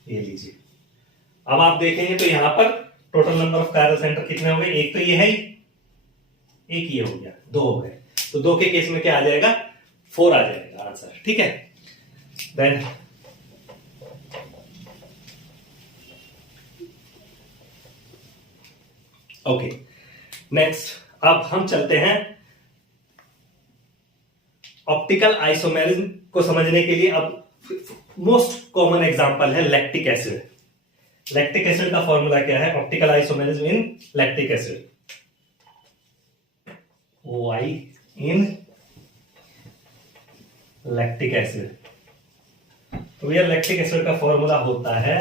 ये लीजिए, अब आप देखेंगे तो यहां पर total number of chiral centre कितने हो गए, एक तो ये है ही, एक ये हो गया, 2 हो गए। तो 2 के केस में क्या आ जाएगा, 4 आ जाएगा आंसर। ठीक है, देन ओके, नेक्स्ट अब हम चलते हैं ऑप्टिकल आइसोमेरिज्म को समझने के लिए। अब मोस्ट कॉमन एग्जांपल है लैक्टिक एसिड। लैक्टिक एसिड का फॉर्मूला क्या है, optical isomerism in lactic acid, OI in lactic acid. तो यह लैक्टिक एसिड का फॉर्मूला होता है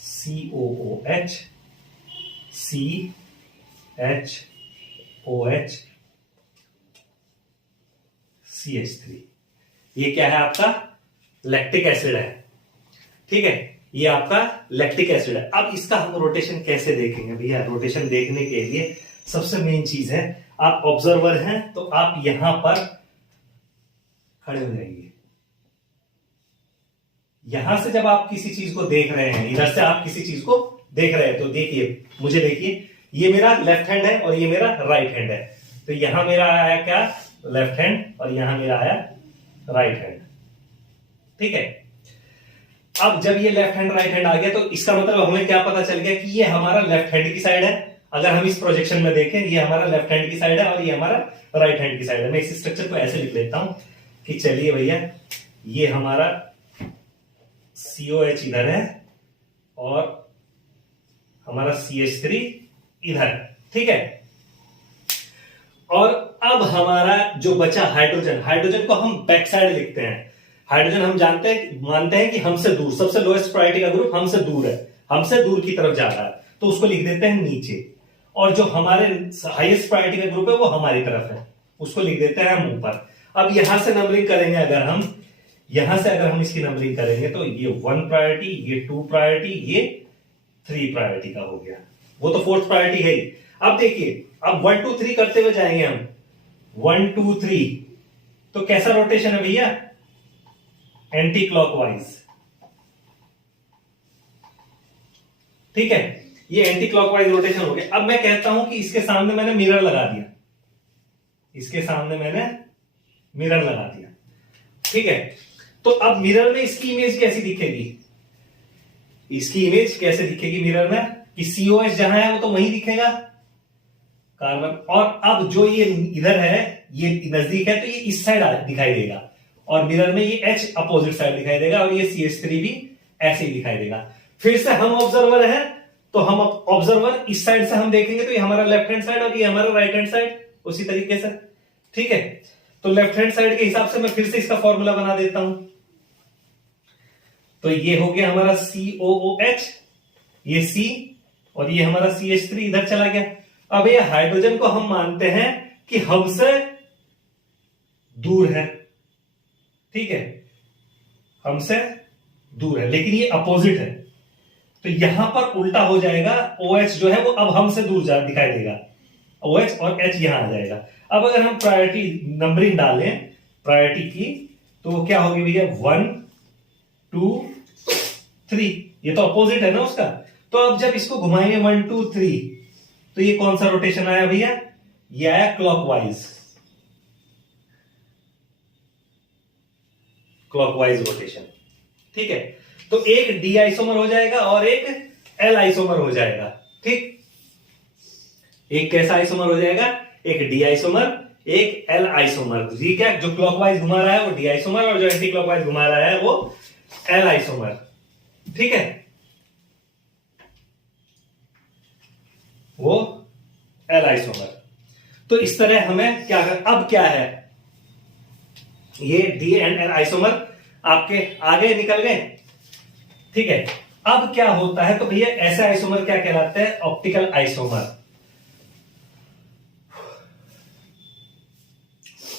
COOH CHOH CH3। ये क्या है, आपका लैक्टिक एसिड है। ठीक है, ये आपका लैक्टिक एसिड है। अब इसका हम रोटेशन कैसे देखेंगे भैया, रोटेशन देखने के लिए सबसे मेन चीज है, आप ऑब्जर्वर हैं तो आप यहां पर खड़े हो जाइए। यहां से जब आप किसी चीज को देख रहे हैं, इधर से आप किसी चीज को देख रहे हैं, तो देखिए, मुझे देखिए, ये मेरा लेफ्ट हैंड है और ये मेरा राइट हैंड है। तो यहां मेरा आया क्या, लेफ्ट हैंड, और यहां मेरा आया राइट हैंड। ठीक है। अब जब ये लेफ्ट हैंड राइट हैंड आ गया, तो इसका मतलब हमें क्या पता चल गया कि ये हमारा लेफ्ट हैंड की साइड है। अगर हम इस प्रोजेक्शन में देखें, ये हमारा लेफ्ट हैंड की साइड है और ये हमारा राइट हैंड की साइड है। मैं इस स्ट्रक्चर को ऐसे लिख लेता हूं कि चलिए भैया, ये हमारा COH इधर है और हमारा CH3 इधर। ठीक है। और अब हमारा जो बचा हाइड्रोजन, हाइड्रोजन को हम बैक साइड लिखते हैं। हाइड्रोजन हम मानते हैं कि हमसे दूर, सबसे लोएस्ट प्रायोरिटी का ग्रुप हमसे दूर है, हमसे दूर की तरफ जा रहा है, तो उसको लिख देते हैं नीचे। और जो हमारे हाईएस्ट प्रायोरिटी का ग्रुप है वो हमारी तरफ है, उसको लिख देते हैं हम ऊपर। अब यहां से नंबरिंग करेंगे, अगर हम इसकी नंबरिंग करेंगे, तो ये 1 प्रायोरिटी, ये 2 प्रायोरिटी, ये 3 प्रायोरिटी का हो गया। वो तो 4th प्रायोरिटी है ही। अब देखिए, अब 1 2 3 करते हुए जाएंगे हम, 1 2 3। तो कैसा रोटेशन है भैया, एंटी क्लॉकवाइज। ठीक है, ये एंटी क्लॉकवाइज रोटेशन हो गया। अब मैं कहता हूं कि इसके सामने मैंने मिरर लगा दिया, इसके सामने मैंने मिरर लगा दिया। ठीक है। तो अब मिरर में इसकी इमेज कैसी दिखेगी, इसकी इमेज कैसे दिखेगी मिरर में, कि COH जहां है वो तो वहीं दिखेगा, कार्बन। और अब जो ये इधर है, ये नजदीक है, तो ये इस साइड दिखाई देगा, और मिरर में ये H अपोजिट साइड दिखाई देगा, और ये CH3 भी ऐसे ही दिखाई देगा। फिर से हम ऑब्जर्वर हैं, तो हम ऑब्जर्वर इस साइड से हम देखेंगे, तो ये हमारा लेफ्ट हैंड साइड और ये हमारा राइट हैंड साइड, उसी तरीके से। ठीक है। तो लेफ्ट हैंड साइड के हिसाब से मैं फिर से इसका फॉर्मूला बना देता हूं। तो ये हो गया हमारा COOH, ये C, और ये हमारा CH3 इधर चला गया। अब ये हाइड्रोजन को हम मानते हैं कि हमसे दूर है। ठीक है, हमसे दूर है, लेकिन ये अपोजिट है, तो यहां पर उल्टा हो जाएगा। OH जो है वो अब हमसे दूर दिखाई देगा, OH और H यहां आ जाएगा। अब अगर हम प्रायोरिटी नंबरिंग डालें प्रायोरिटी की, तो वो क्या होगी भैया, 1 2 3। ये तो अपोजिट है ना उसका। तो अब जब इसको घुमाएंगे 1 2 3, तो ये कौन सा रोटेशन आया भैया, ये आया क्लॉकवाइज, क्लॉकवाइज रोटेशन। ठीक है। तो एक डी आइसोमर हो जाएगा और एक एल आइसोमर हो जाएगा। ठीक, एक कैसा आइसोमर हो जाएगा, एक डी आइसोमर, एक एल आइसोमर। ठीक है, जो क्लॉकवाइज घुमा रहा है वो डी आइसोमर, और जो एंटी क्लॉकवाइज घुमा रहा है वो एल आइसोमर। ठीक है, वो एल आइसोमर। तो इस तरह हमें क्या कर, अब क्या है, ये डी एंड एल आइसोमर आपके आगे निकल गए। ठीक है, अब क्या होता है, तो भैया ऐसे आइसोमर क्या कहलाते हैं, ऑप्टिकल आइसोमर।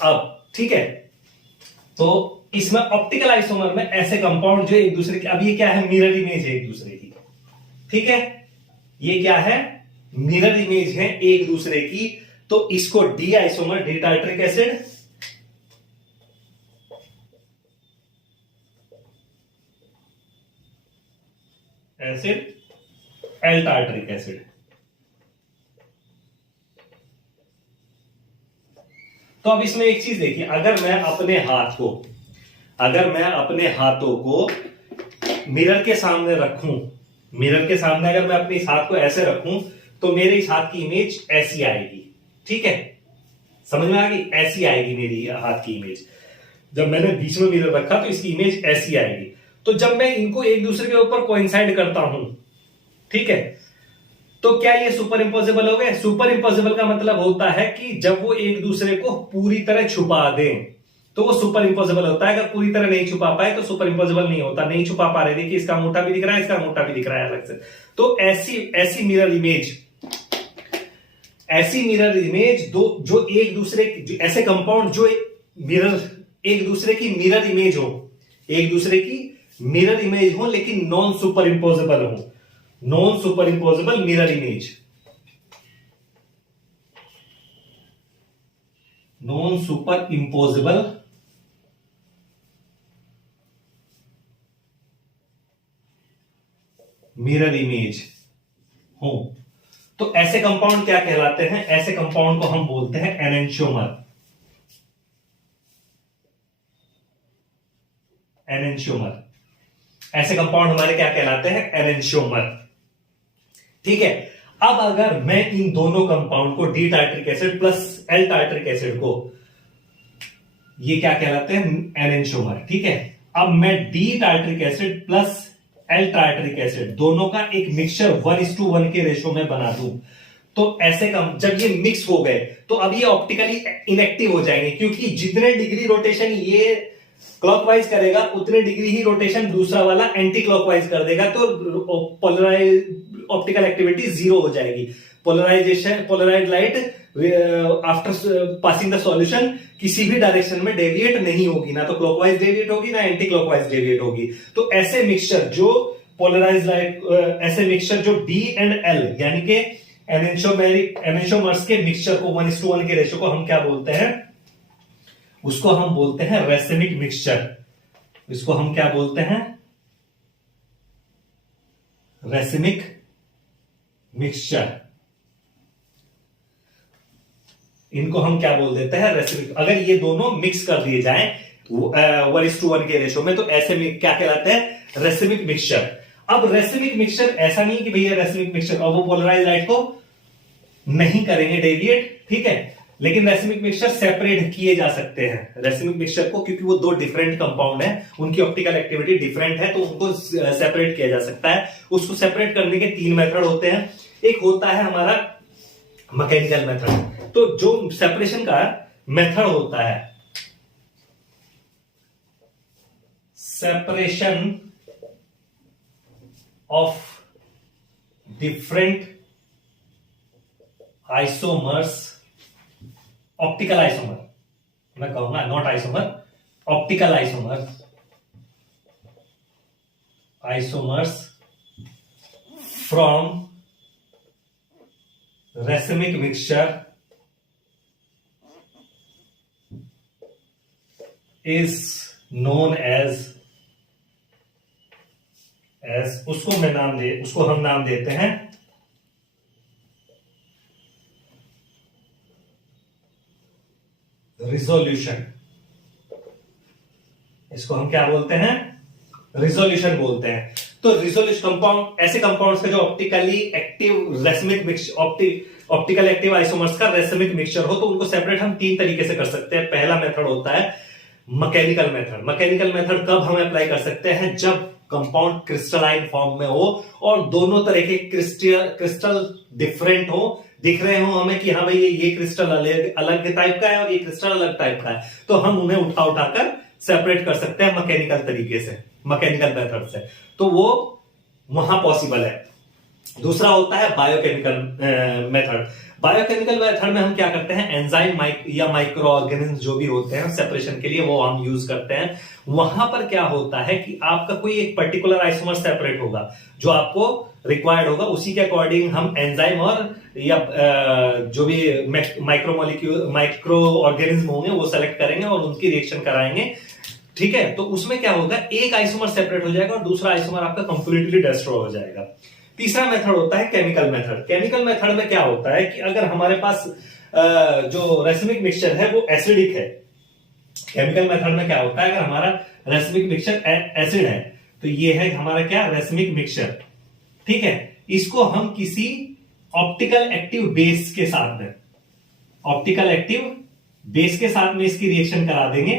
अब ठीक है, तो इसमें ऑप्टिकल आइसोमर में ऐसे कंपाउंड जो एक दूसरे के, अब ये क्या है, मिरर इमेज है एक दूसरे की। ठीक है, ये क्या है, मिरर इमेज है एक दूसरे की। तो इसको D isomer, D tartaric acid, L tartaric acid. तो अब इसमें एक चीज देखिए, अगर मैं अपने हाथों को मिरर के सामने रखूं, मिरर के सामने अगर मैं अपने इस हाथ को ऐसे रखूं, तो मेरे इस हाथ की इमेज ऐसी आएगी। ठीक है, समझ में आ गई, ऐसी आएगी मेरी हाथ की इमेज। जब मैंने बीच में मिरर रखा तो इसकी इमेज ऐसी आएगी। तो जब मैं इनको एक दूसरे के ऊपर कोइंसाइड करता हूं, ठीक है, तो क्या ये सुपर इंपोजेबल हो गए। सुपर इंपोजेबल का मतलब होता है कि जब वो एक दूसरे को पूरी तरह छुपा दें, तो वो सुपर इंपोजेबल होता है। अगर पूरी तरह नहीं छुपा पाए तो सुपर इंपोजेबल नहीं होता। नहीं छुपा पा रहे, देखिए इसका अंगूठा भी दिख रहा है, इसका अंगूठा भी दिख रहा है अलग से। तो ऐसी मिरर इमेज दो, जो एक दूसरे, ऐसे कंपाउंड जो मिरर, एक दूसरे की मिरर इमेज हो, एक दूसरे की मिरर इमेज हो, लेकिन नॉन सुपर इंपोजेबल हो। Non superimposable mirror image, non superimposable mirror image हो, तो ऐसे कंपाउंड क्या कहलाते हैं? ऐसे कंपाउंड को हम बोलते हैं एनेंशियोमर। एनेंशियोमर ऐसे कंपाउंड हमारे क्या कहलाते हैं? एनेंशियोमर। ठीक है, अब अगर मैं इन दोनों कंपाउंड को D tartaric acid plus L tartaric acid को, ये क्या कहलाते हैं? एनेंशियोमर। ठीक है, अब मैं D tartaric acid plus L tartaric acid दोनों का एक मिक्सचर 1:1 के रेशो में बना दूं, तो ऐसे जब ये मिक्स हो गए तो अब ये ऑप्टिकली इनएक्टिव हो जाएंगे, क्योंकि जितने डिग्री रोटेशन ये क्लॉकवाइज करेगा उतने डिग्री ही रोटेशन दूसरा वाला एंटी क्लॉकवाइज कर देगा, तो पोलराइज ऑप्टिकल एक्टिविटी जीरो हो जाएगी। Polarise light after passing the solution किसी भी डायरेक्शन में डेविएट नहीं होगी, ना तो क्लॉकवाइज डेविएट होगी ना एंटी क्लॉकवाइज डेविएट होगी। तो ऐसे मिक्सचर जो पोलराइज लाइट, ऐसे मिक्सचर जो डी एंड एल यानी कि एनेंशियोमर्स के मिक्सचर को 1:1 के रेशो को हम क्या बोलते हैं? उसको हम बोलते हैं रेसिमिक मिक्सचर। इसको हम क्या बोलते हैं? Racemic mixture. इनको हम क्या बोल देते हैं? रेसिमिक। अगर ये दोनों मिक्स कर दिए जाएं 1:1 के रेशो में, तो ऐसे में क्या कहलाते हैं? Racemic mixture. अब रेसिमिक मिक्सचर ऐसा नहीं कि भैया रेसिमिक मिक्सचर और वो पोलराइज लाइट को नहीं करेंगे डेविएट, ठीक है, लेकिन रेसिमिक मिक्सचर सेपरेट किए जा सकते हैं। रेसिमिक मिक्सचर को, क्योंकि वो दो डिफरेंट कंपाउंड है, उनकी ऑप्टिकल एक्टिविटी डिफरेंट है, तो उनको सेपरेट किया जा सकता है। उसको सेपरेट करने के 3 मेथड होते हैं। एक होता है हमारा मैकेनिकल मेथड। तो जो सेपरेशन का मेथड होता है, separation of different isomers, optical isomer मैं कहूंगा, not isomer, optical isomers from racemic mixture is known as उसको हम नाम देते हैं रिजोल्यूशन। इसको हम क्या बोलते हैं? रिजोल्यूशन बोलते हैं। तो रिजोल्यूशन कंपाउंड, ऐसे कंपाउंड्स का जो optically active racemic mixture, optical active isomers का रेसिमिक मिक्सचर हो, तो उनको सेपरेट हम 3 तरीके से कर सकते हैं। पहला मेथड होता है मैकेनिकल मेथड। मैकेनिकल मेथड कब हम अप्लाई कर सकते हैं? जब कंपाउंड क्रिस्टलाइन फॉर्म में हो और दोनों तरह के क्रिस्टल डिफरेंट हो, दिख रहे हो हमें कि हाँ भाई ये क्रिस्टल अलग टाइप का है और ये क्रिस्टल अलग टाइप का है, तो हम उन्हें उठाकर सेपरेट कर सकते हैं मैकेनिकल तरीके से, मैकेनिकल मेथड से। तो वो वहां पॉसिबल है। दूसरा होता है बायोकेमिकल मेथड। बायोकेमिकल मेथड में हम क्या करते हैं? एंजाइम या माइक्रो ऑर्गेनिज्म जो भी होते हैं सेपरेशन के लिए, वो हम यूज करते हैं। वहां पर क्या होता है कि आपका कोई एक पर्टिकुलर आइसोमर सेपरेट होगा जो आपको रिक्वायर्ड होगा, उसी के अकॉर्डिंग हम एंजाइम और या जो भी माइक्रो ऑर्गेनिज्म होंगे वो सेलेक्ट करेंगे और उनकी रिएक्शन कराएंगे। ठीक है, तो उसमें क्या होगा? एक आइसोमर सेपरेट हो जाएगा और दूसरा आइसोमर आपका कंप्लीटली डिस्ट्रॉय हो जाएगा। तीसरा मेथड होता है केमिकल मेथड। केमिकल मेथड में क्या होता है कि अगर हमारे पास जो रेसिमिक मिक्सचर है वो एसिडिक है, केमिकल मेथड में क्या होता है? अगर हमारा रेसिमिक मिक्सचर एसिड है, तो ये है हमारा क्या? Racemic mixture. ठीक है, इसको हम किसी ऑप्टिकल एक्टिव बेस के साथ में, ऑप्टिकल एक्टिव बेस के साथ में इसकी रिएक्शन करा देंगे,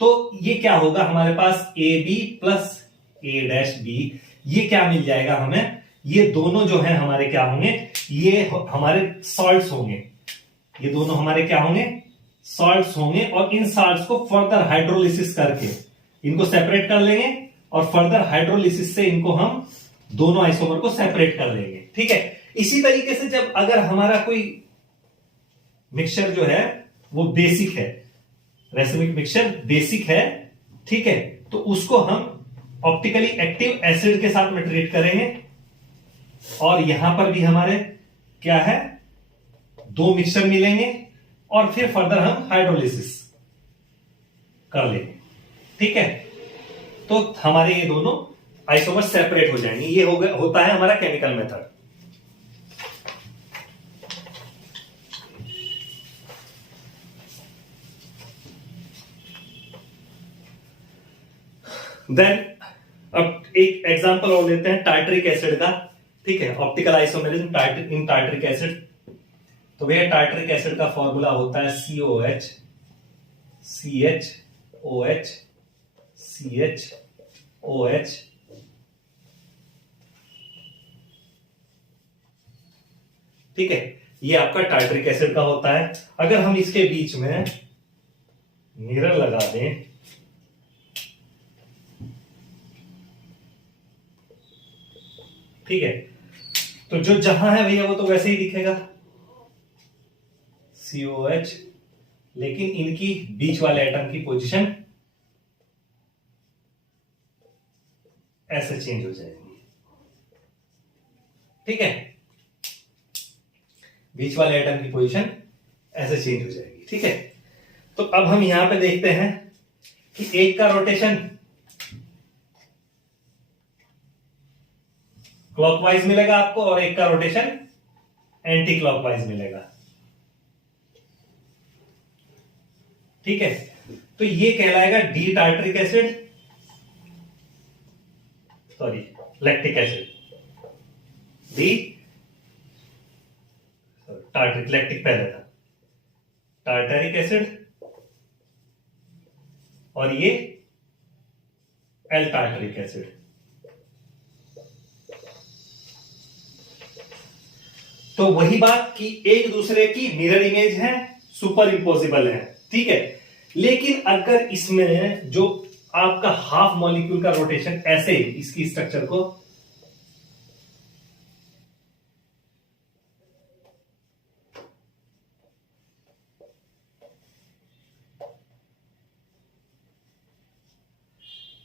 तो ये क्या होगा? हमारे पास AB प्लस A-B, ये क्या मिल जाएगा हमें? ये दोनों जो है हमारे क्या होंगे? ये हमारे सॉल्ट्स होंगे। ये दोनों हमारे क्या होंगे? सॉल्ट्स होंगे। और इन सॉल्ट्स को फर्दर हाइड्रोलिसिस करके इनको सेपरेट कर लेंगे और फर्दर हाइड्रोलिसिस से इनको हम दोनों आइसोमर को सेपरेट कर लेंगे। ठीक है, इसी तरीके से जब अगर हमारा कोई मिक्सचर जो है वो बेसिक है, रेसिमिक मिक्सचर बेसिक है, ठीक है, तो उसको हम ऑप्टिकली एक्टिव एसिड के साथ में ट्रीट करेंगे और यहां पर भी हमारे क्या है? 2 मिक्सचर मिलेंगे और फिर फर्दर हम हाइड्रोलिसिस कर लेंगे। ठीक है, तो हमारे ये दोनों आइसोमर सेपरेट हो जाएंगे। ये होता है हमारा केमिकल मेथड। देन अब एक एग्जांपल और लेते हैं टार्टरिक एसिड का, ठीक है, optical isomerism in tartaric acid. तो भैया टार्टरिक एसिड का फॉर्मूला होता है COH CHOH CHOH, ठीक है, ये आपका टार्टरिक एसिड का होता है। अगर हम इसके बीच में मिरर लगा दें, ठीक है, तो जो जहां है भैया वो तो वैसे ही दिखेगा COH, लेकिन इनकी बीच वाले एटम की पोजीशन ऐसे चेंज हो जाएगी, ठीक है, बीच वाले एटम की पोजीशन ऐसे चेंज हो जाएगी, ठीक है। तो अब हम यहां पे देखते हैं कि एक का रोटेशन क्लॉकवाइज मिलेगा आपको और एक का रोटेशन एंटी क्लॉकवाइज मिलेगा, ठीक है। तो ये कहलाएगा D tartaric acid, sorry lactic acid, D tartaric, lactic पहले था, टार्टरिक एसिड, और ये एल टार्टरिक एसिड। तो वही बात कि एक दूसरे की मिरर इमेज है, सुपर इंपोजिबल है, ठीक है। लेकिन अगर इसमें जो आपका हाफ मॉलिक्यूल का रोटेशन ऐसे इसकी स्ट्रक्चर को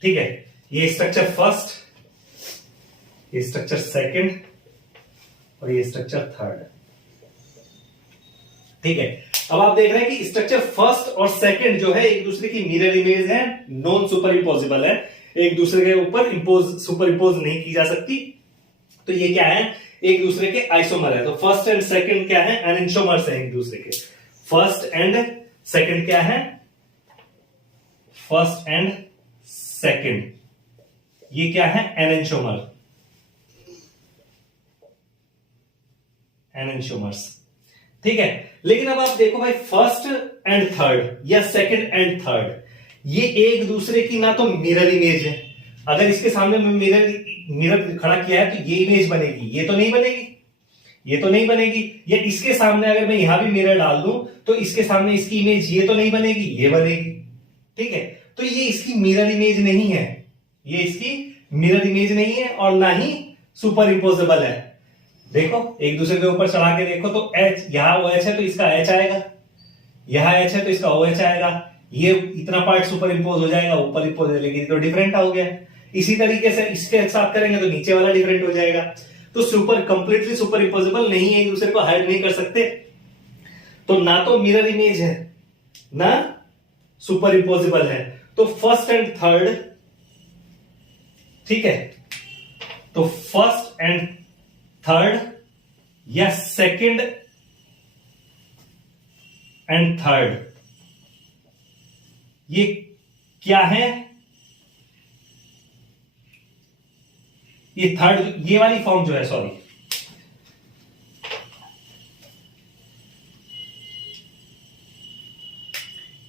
ठीक है, ये स्ट्रक्चर फर्स्ट, ये स्ट्रक्चर सेकंड और ये स्ट्रक्चर थर्ड, ठीक है। अब आप देख रहे हैं कि स्ट्रक्चर फर्स्ट और सेकंड जो है एक दूसरे की मिरर इमेज है, नॉन सुपर इंपोजिबल है, एक दूसरे के ऊपर सुपर इंपोज नहीं की जा सकती। तो ये क्या है, एक दूसरे के आइसोमर है। तो फर्स्ट एंड सेकंड क्या है, एनेंटियोमर्स है एक दूसरे के। फर्स्ट एंड सेकंड क्या है, फर्स्ट एंड सेकंड ये क्या है, एनेंटियोमर, एनेंटियोमर्स, ठीक है। लेकिन अब आप देखो भाई, फर्स्ट एंड थर्ड या सेकंड एंड थर्ड, ये एक दूसरे की ना तो मिरर इमेज है। अगर इसके सामने मैं मिरर खड़ा किया है तो ये इमेज बनेगी, ये तो नहीं बनेगी, ये तो नहीं बनेगी। या इसके सामने अगर मैं यहां भी मिरर डाल दूं तो इसके सामने इसकी इमेज ये तो नहीं बनेगी, ये बनेगी, ठीक है। तो ये इसकी मिरर इमेज नहीं है, ये इसकी मिरर इमेज नहीं है और ना ही सुपर इंपोजेबल है। देखो एक दूसरे के ऊपर चढ़ा के देखो तो H, यहां OH है तो इसका H आएगा, यहां H है तो इसका OH आएगा, ये इतना पार्ट सुपर इंपोज हो जाएगा, ऊपर इंपोज हो जाएगी, तो डिफरेंट हो गया। इसी तरीके से इसके साथ करेंगे तो नीचे वाला डिफरेंट हो जाएगा। तो कंप्लीटली सुपर इंपोजेबल नहीं है, एक दूसरे को हाइड नहीं कर सकते। तो ना तो मिरर इमेज है ना सुपर इंपोजेबल है। तो फर्स्ट एंड थर्ड, ठीक है, तो फर्स्ट एंड थर्ड या सेकंड एंड थर्ड ये क्या है, ये थर्ड, ये वाली फॉर्म जो है, सॉरी,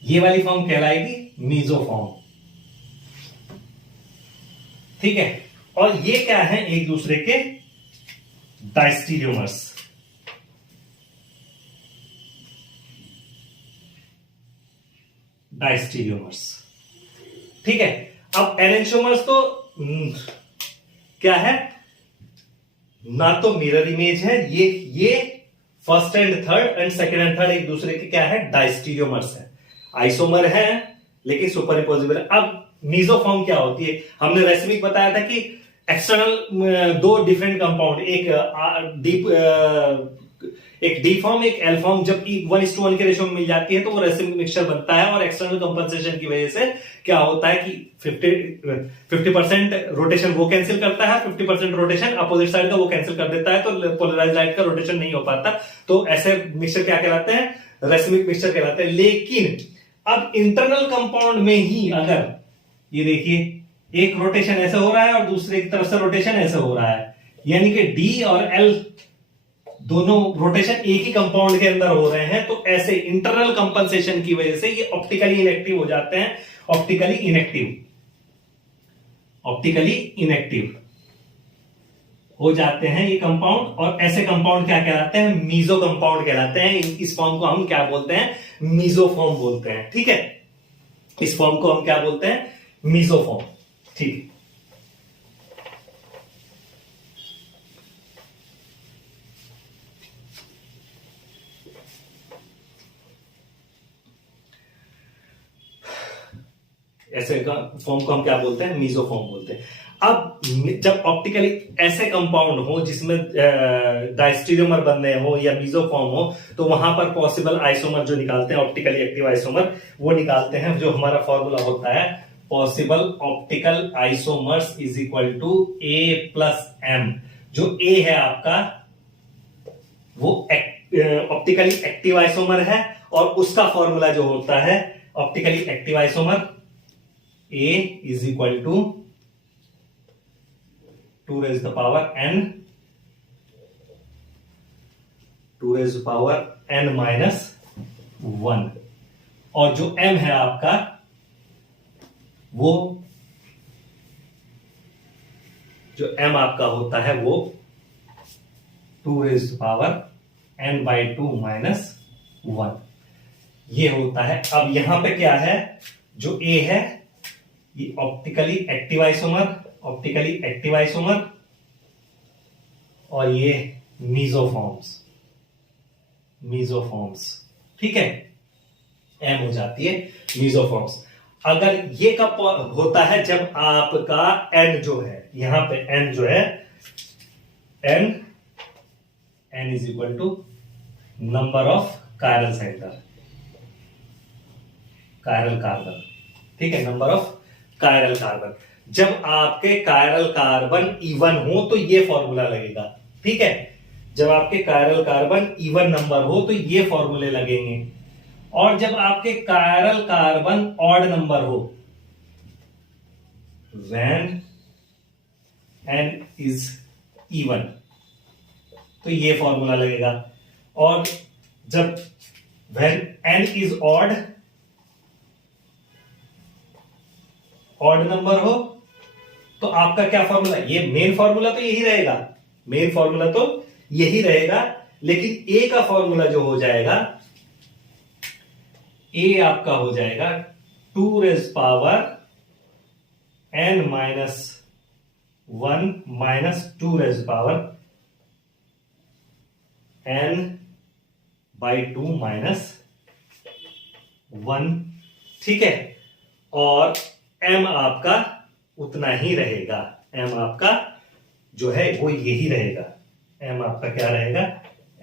ये वाली फॉर्म कहलाएगी मीजो फॉर्म, ठीक है। और ये क्या है, एक दूसरे के डायस्टीरियोमर्स, डायस्टीरियोमर्स, ठीक है। अब एनेंटियोमर्स तो क्या है, ना तो मिरर इमेज है, ये first and third and second and third एक दूसरे के क्या है, डायस्टीरियोमर्स है, आइसोमर है लेकिन सुपर इंपोजिबल है। अब मीजोफॉर्म क्या होती है, हमने वैसे भी बताया था कि एक्सटर्नल दो डिफरेंट कंपाउंड, एक डीप एक डी फॉर्म एक एल फॉर्म जब 1:1 के रेशियो में मिल जाती है तो वो रेसिमिक मिक्सचर बनता है। और एक्सटर्नल कंपनसेशन की वजह से क्या होता है कि 50% रोटेशन वो कैंसिल करता है, 50% रोटेशन अपोजिट साइड का वो कैंसिल कर देता है, तो पोलराइज लाइट का रोटेशन नहीं हो पाता। तो ऐसे मिक्सचर क्या कहलाते हैं, रेसिमिक मिक्सचर कहलाते हैं। लेकिन अब इंटरनल कंपाउंड में ही अगर ये देखिए एक रोटेशन ऐसे हो रहा है और दूसरे की तरफ से रोटेशन ऐसे हो रहा है, यानी कि डी और एल दोनों रोटेशन एक ही कंपाउंड के अंदर हो रहे हैं, तो ऐसे इंटरनल कंपनसेशन की वजह से ये ऑप्टिकली इनएक्टिव हो जाते हैं। ऑप्टिकली इनएक्टिव हो जाते हैं ये कंपाउंड। और ऐसे कंपाउंड क्या कहलाते हैं, मीजो कंपाउंड कहलाते हैं। इस फॉर्म को हम क्या बोलते हैं, मीजोफॉर्म बोलते हैं। ठीक है, इस फॉर्म को हम क्या बोलते हैं, मीजोफॉर्म। ठीक, ऐसे फॉर्म को हम क्या बोलते हैं, मीजोफॉर्म बोलते हैं। अब जब ऑप्टिकली ऐसे कंपाउंड हो जिसमें डायस्टेरियोमर बन रहे हो या मीजोफॉर्म हो, तो वहां पर पॉसिबल आइसोमर जो निकालते हैं, ऑप्टिकली एक्टिव आइसोमर, वो निकालते हैं। जो हमारा फॉर्मूला होता है, possible optical isomers is equal to a plus m. जो ए है आपका वो ऑप्टिकली एक्टिव आइसोमर है, और उसका फॉर्मूला जो होता है optically active isomer, A is equal to 2 raised to the power n, 2 raised to the power n minus 1। और जो m है आपका वो, जो m आपका होता है वो 2 raised to the power n by 2 minus 1 ये होता है। अब यहां पे क्या है, जो A है ये ऑप्टिकली एक्टिव आइसोमर, और ये मीजोफॉर्म्स। ठीक है, एम हो जाती है मीजोफॉर्म्स। अगर ये कब होता है, जब आपका एन जो है, यहां पे एन जो है, n is equal to number of chiral centre, chiral carbon. ठीक है, नंबर ऑफ कायरल कार्बन। जब आपके कायरल कार्बन इवन हो तो ये फॉर्मूला लगेगा। ठीक है, जब आपके कायरल कार्बन इवन नंबर हो तो ये फॉर्मूले लगेंगे। और जब आपके कायरल कार्बन ऑड नंबर हो, व्हेन n इज इवन, तो ये फॉर्मूला लगेगा। और जब when n is odd number हो, तो आपका क्या फॉर्मूला, ये मेन फॉर्मूला तो यही रहेगा, लेकिन ए का फॉर्मूला जो हो जाएगा, ए आपका हो जाएगा 2 raised power n minus 1 minus 2 raised power n by 2 minus 1। ठीक है, और m आपका उतना ही रहेगा, m आपका जो है वो यही रहेगा। m आपका क्या रहेगा,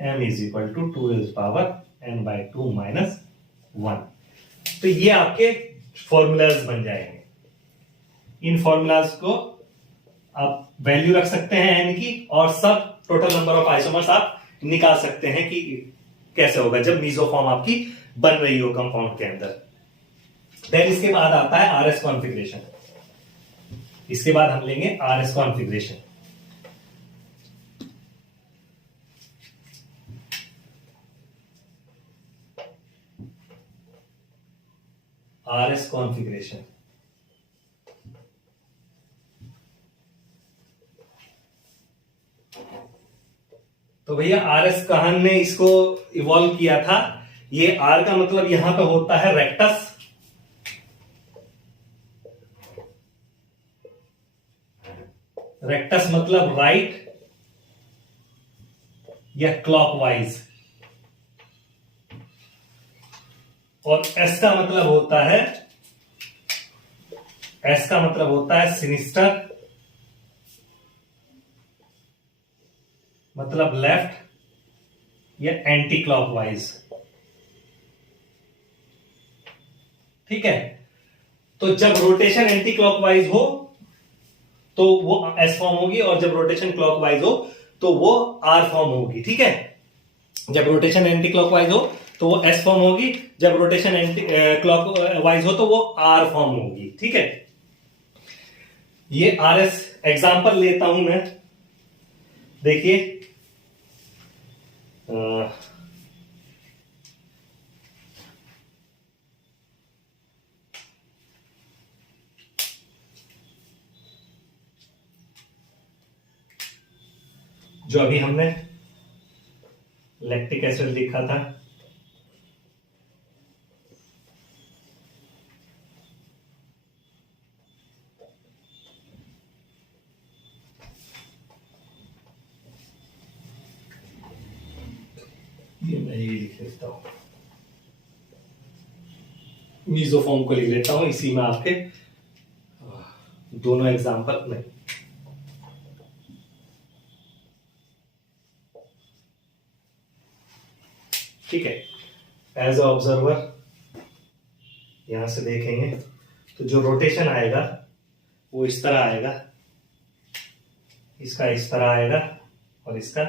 m is equal to 2 raised power n by 2 minus 1। तो ये आपके फॉर्मूलाज बन जाएंगे। इन फॉर्मूलाज को आप वैल्यू रख सकते हैं n की, और सब टोटल नंबर ऑफ आइसोमर्स आप निकाल सकते हैं कि कैसे होगा जब मीजोफॉर्म आपकी बन रही हो कंपाउंड के अंदर। देन इसके बाद आता है आरएस कॉन्फ़िगरेशन। इसके बाद हम लेंगे आरएस कॉन्फ़िगरेशन। आरएस कॉन्फ़िगरेशन, तो भैया आरएस कहां ने इसको इवॉल्व किया था। ये आर का मतलब यहां पे होता है रेक्टस, रेक्टस मतलब राइट या क्लॉकवाइज, और एस का मतलब होता है सिनिस्टर, मतलब लेफ्ट या एंटी क्लॉकवाइज। ठीक है, तो जब रोटेशन एंटी क्लॉकवाइज हो तो वो एस फॉर्म होगी, और जब रोटेशन क्लॉकवाइज हो तो वो आर फॉर्म होगी। ठीक है, जब रोटेशन एंटी क्लॉकवाइज हो तो वो एस फॉर्म होगी, जब रोटेशन एंटी क्लॉकवाइज हो तो वो आर फॉर्म होगी। ठीक है, ये आर एस एग्जाम्पल लेता हूं मैं। देखिए जो अभी हमने लैक्टिक एसिड लिखा था, ये मैं ये लिख लेता हूं, मीजोफॉर्म को लिख लेता हूं, इसी में आपके दोनों एग्जाम्पल नहीं। ठीक है, एज अ ऑब्जर्वर यहां से देखेंगे तो जो रोटेशन आएगा वो इस तरह आएगा, इसका इस तरह आएगा और इसका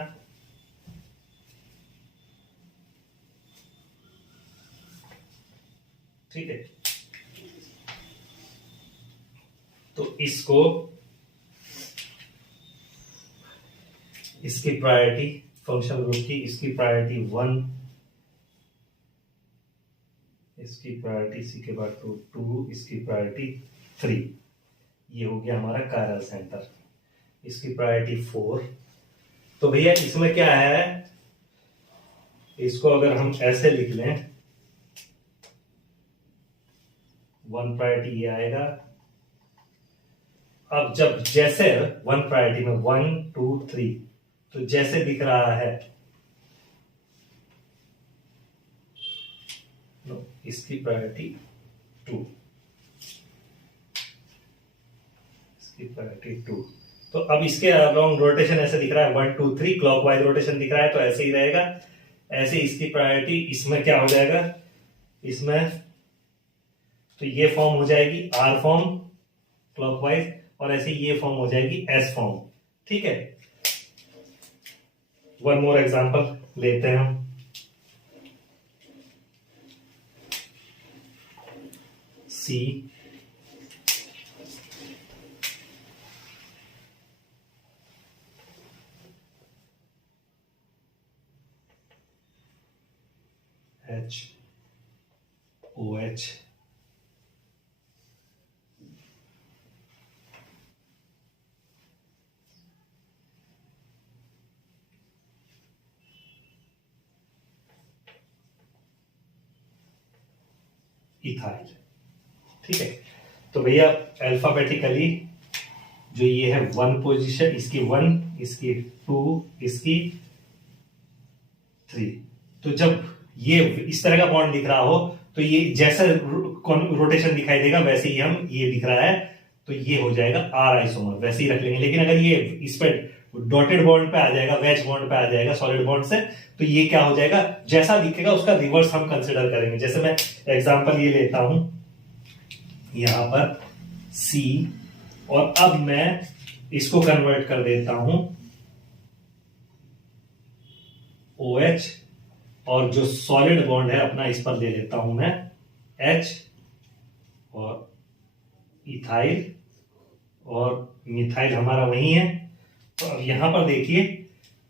ठीक है। तो इसको इसकी प्रायोरिटी फंक्शनल ग्रुप की, इसकी प्रायोरिटी 1, इसकी प्रायोरिटी सी के बाद 2, इसकी प्रायोरिटी 3। ये हो गया हमारा कायरल सेंटर। इसकी प्रायोरिटी 4। तो भैया इसमें क्या है, इसको अगर हम ऐसे लिख लें, 1 प्रायोरिटी ये आएगा। अब जब जैसे 1 प्रायोरिटी में 1 2 3, तो जैसे दिख रहा है इसकी प्रायोरिटी 2, इसकी प्रायोरिटी 2। तो अब इसके अलोंग रोटेशन ऐसे दिख रहा है 1 2 3, क्लॉकवाइज रोटेशन दिख रहा है, तो ऐसे ही रहेगा। ऐसे इसकी प्रायोरिटी इसमें क्या हो जाएगा, इसमें तो ये फॉर्म हो जाएगी आर फॉर्म क्लॉकवाइज, और ऐसे ये फॉर्म हो जाएगी एस फॉर्म। ठीक है, वन मोर एग्जांपल लेते हैं हम। C H O H ethyl. ठीक है, तो भैया अल्फाबेटिकली जो ये है 1 पोजीशन, इसकी 1, इसकी 2, इसकी 3। तो जब ये इस तरह का बॉन्ड दिख रहा हो तो ये जैसा रोटेशन दिखाई देगा वैसे ही हम, ये दिख रहा है तो ये हो जाएगा आर आइसोमर, वैसे ही रख लेंगे। लेकिन अगर ये इस पे डॉटेड बॉन्ड पे आ जाएगा, वेज बॉन्ड पे आ जाएगा सॉलिड बॉन्ड से, तो ये क्या हो जाएगा, जैसा दिखेगा उसका रिवर्स हम कंसिडर करेंगे। जैसे मैं एग्जांपल ये लेता हूं यहां पर C, और अब मैं इसको कन्वर्ट कर देता हूं OH, और जो सॉलिड बॉन्ड है अपना इस पर ले लेता हूं मैं H और इथाइल, और मिथाइल हमारा वही है। तो अब यहां पर देखिए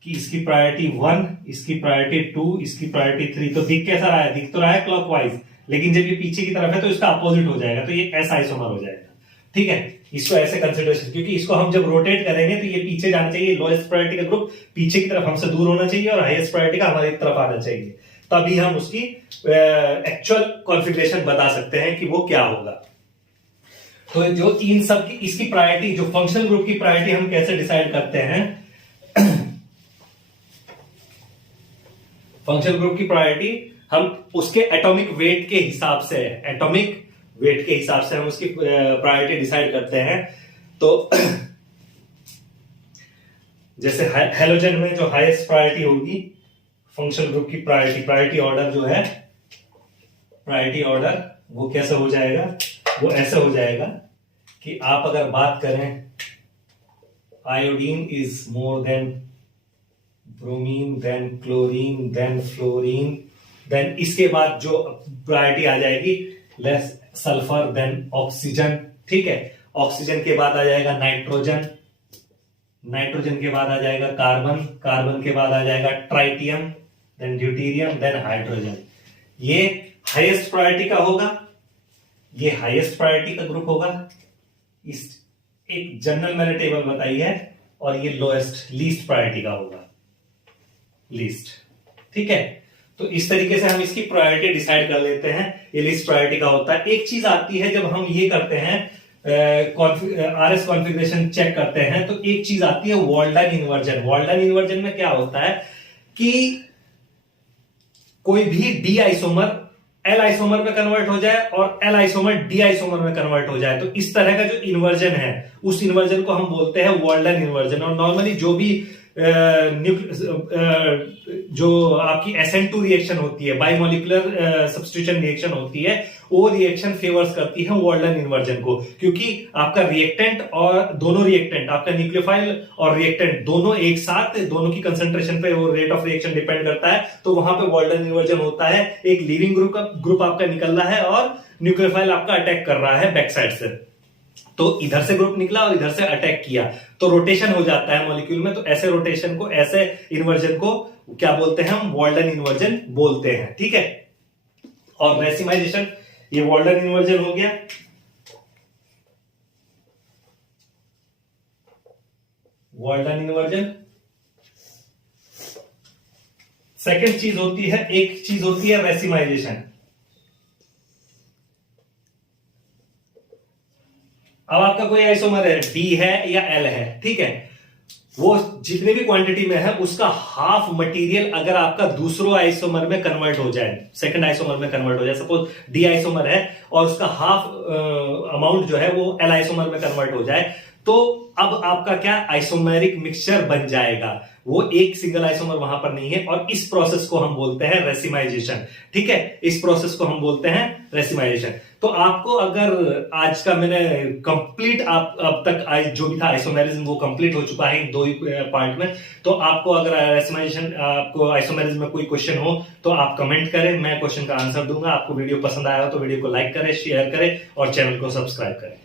कि इसकी प्रायोरिटी 1, इसकी प्रायोरिटी 2, इसकी प्रायोरिटी 3, तो दिख कैसा रहा है, दिख तो रहा है क्लॉकवाइज, लेकिन जब ये पीछे की तरफ है तो इसका अपोजिट हो जाएगा, तो ये एस आइसोमर हो जाएगा। ठीक है, इसको ऐसे कंसिडरेशन, क्योंकि इसको हम जब रोटेट करेंगे तो ये पीछे जाना चाहिए, लोएस्ट प्रायोरिटी का ग्रुप पीछे की तरफ हमसे दूर होना चाहिए और हाईएस्ट प्रायोरिटी का हमारी तरफ आना चाहिए, तभी हम उसकी एक्चुअल कॉन्फ़िगरेशन बता सकते हैं कि वो क्या होगा। तो जो इन सब की इसकी प्रायोरिटी, जो फंक्शनल ग्रुप की प्रायोरिटी हम कैसे डिसाइड करते हैं, फंक्शनल ग्रुप की प्रायोरिटी हम उसके एटॉमिक वेट के हिसाब से, एटॉमिक वेट के हिसाब से हम उसकी प्रायोरिटी डिसाइड करते हैं। तो जैसे हेलोजन में जो हाईएस्ट प्रायोरिटी होगी फंक्शनल ग्रुप की प्रायोरिटी ऑर्डर जो है, प्रायोरिटी ऑर्डर वो कैसे हो जाएगा, वो ऐसे हो जाएगा कि आप अगर बात करें iodine is more than bromine then chlorine then fluorine, then इसके बाद जो प्रायोरिटी आ जाएगी लेस सल्फर देन ऑक्सीजन, ठीक है। ऑक्सीजन के बाद आ जाएगा नाइट्रोजन, नाइट्रोजन के बाद आ जाएगा कार्बन, कार्बन के बाद आ जाएगा tritium, then deuterium, then hydrogen. ये हाईएस्ट प्रायोरिटी का होगा, ये हाईएस्ट प्रायोरिटी का ग्रुप होगा। इस एक जनरल मैंने टेबल बताई है, और ये लोएस्ट लीस्ट प्रायोरिटी का होगा, लीस्ट, ठीक है। तो इस तरीके से हम इसकी प्रायोरिटी डिसाइड कर लेते हैं, ये लिस्ट प्रायोरिटी का होता है। एक चीज आती है जब हम ये करते हैं आरएस कॉन्फ़िगरेशन चेक करते हैं, तो एक चीज आती है वॉल्डन इन्वर्जन। वॉल्डन इन्वर्जन में क्या होता है कि कोई भी डी आइसोमर एल आइसोमर में कन्वर्ट हो जाए और एल आइसोमर डी आइसोमर में कन्वर्ट हो जाए, तो इस तरह का जो इन्वर्जन है उस इन्वर्जन को हम बोलते हैं वॉल्डन इन्वर्जन। और नॉर्मली जो भी जो आपकी SN2 रिएक्शन होती है, बायोमोलिकुलर सब्स्टिट्यूशन रिएक्शन होती है, वो रिएक्शन फेवर्स करती है वॉल्डन इन्वर्जन को, क्योंकि आपका रिएक्टेंट और दोनों रिएक्टेंट, आपका न्यूक्लियोफाइल और रिएक्टेंट दोनों एक साथ, दोनों की कंसंट्रेशन पे वो रेट ऑफ रिएक्शन डिपेंड करता है, तो वहां पे वॉल्डन इन्वर्जन होता है। एक लीविंग ग्रुप आपका निकल रहा है और न्यूक्लियोफाइल आपका अटैक कर रहा है बैक साइड से, तो इधर से ग्रुप निकला और इधर से अटैक किया, तो रोटेशन हो जाता है मॉलिक्यूल में। तो ऐसे रोटेशन को, ऐसे इन्वर्जन को क्या बोलते हैं हम, वॉल्डन इन्वर्जन बोलते हैं, ठीक है। और रेसिमाइजेशन, ये वॉल्डन इन्वर्जन हो गया। Walden inversion. सेकंड चीज होती है, एक चीज होती है रेसिमाइजेशन। अब आपका कोई आइसोमर है, डी है या एल है, ठीक है, वो जितने भी क्वांटिटी में है उसका हाफ मटेरियल अगर आपका दूसरो आइसोमर में कन्वर्ट हो जाए, सेकंड आइसोमर में कन्वर्ट हो जाए, सपोज डी आइसोमर है और उसका हाफ अमाउंट जो है वो एल आइसोमर में कन्वर्ट हो जाए, तो अब आपका क्या आइसोमेरिक मिक्सचर बन जाएगा, वो एक सिंगल आइसोमर वहां पर नहीं है, और इस प्रोसेस को हम बोलते हैं रेसिमाइजेशन, ठीक है। इस प्रोसेस को हम बोलते हैं रेसिमाइजेशन। तो आपको अगर आज का मैंने कंप्लीट, आप अब तक जो भी था आइसोमेरिज्म वो कंप्लीट हो चुका है इन दो ही पार्ट में, तो आपको अगर रेसिमाइजेशन, आपको आइसोमेरिज्म में कोई क्वेश्चन हो तो आप कमेंट करें, मैं क्वेश्चन का आंसर दूंगा। आपको वीडियो पसंद आया हो तो वीडियो को लाइक करें, शेयर करें और चैनल को सब्सक्राइब करें।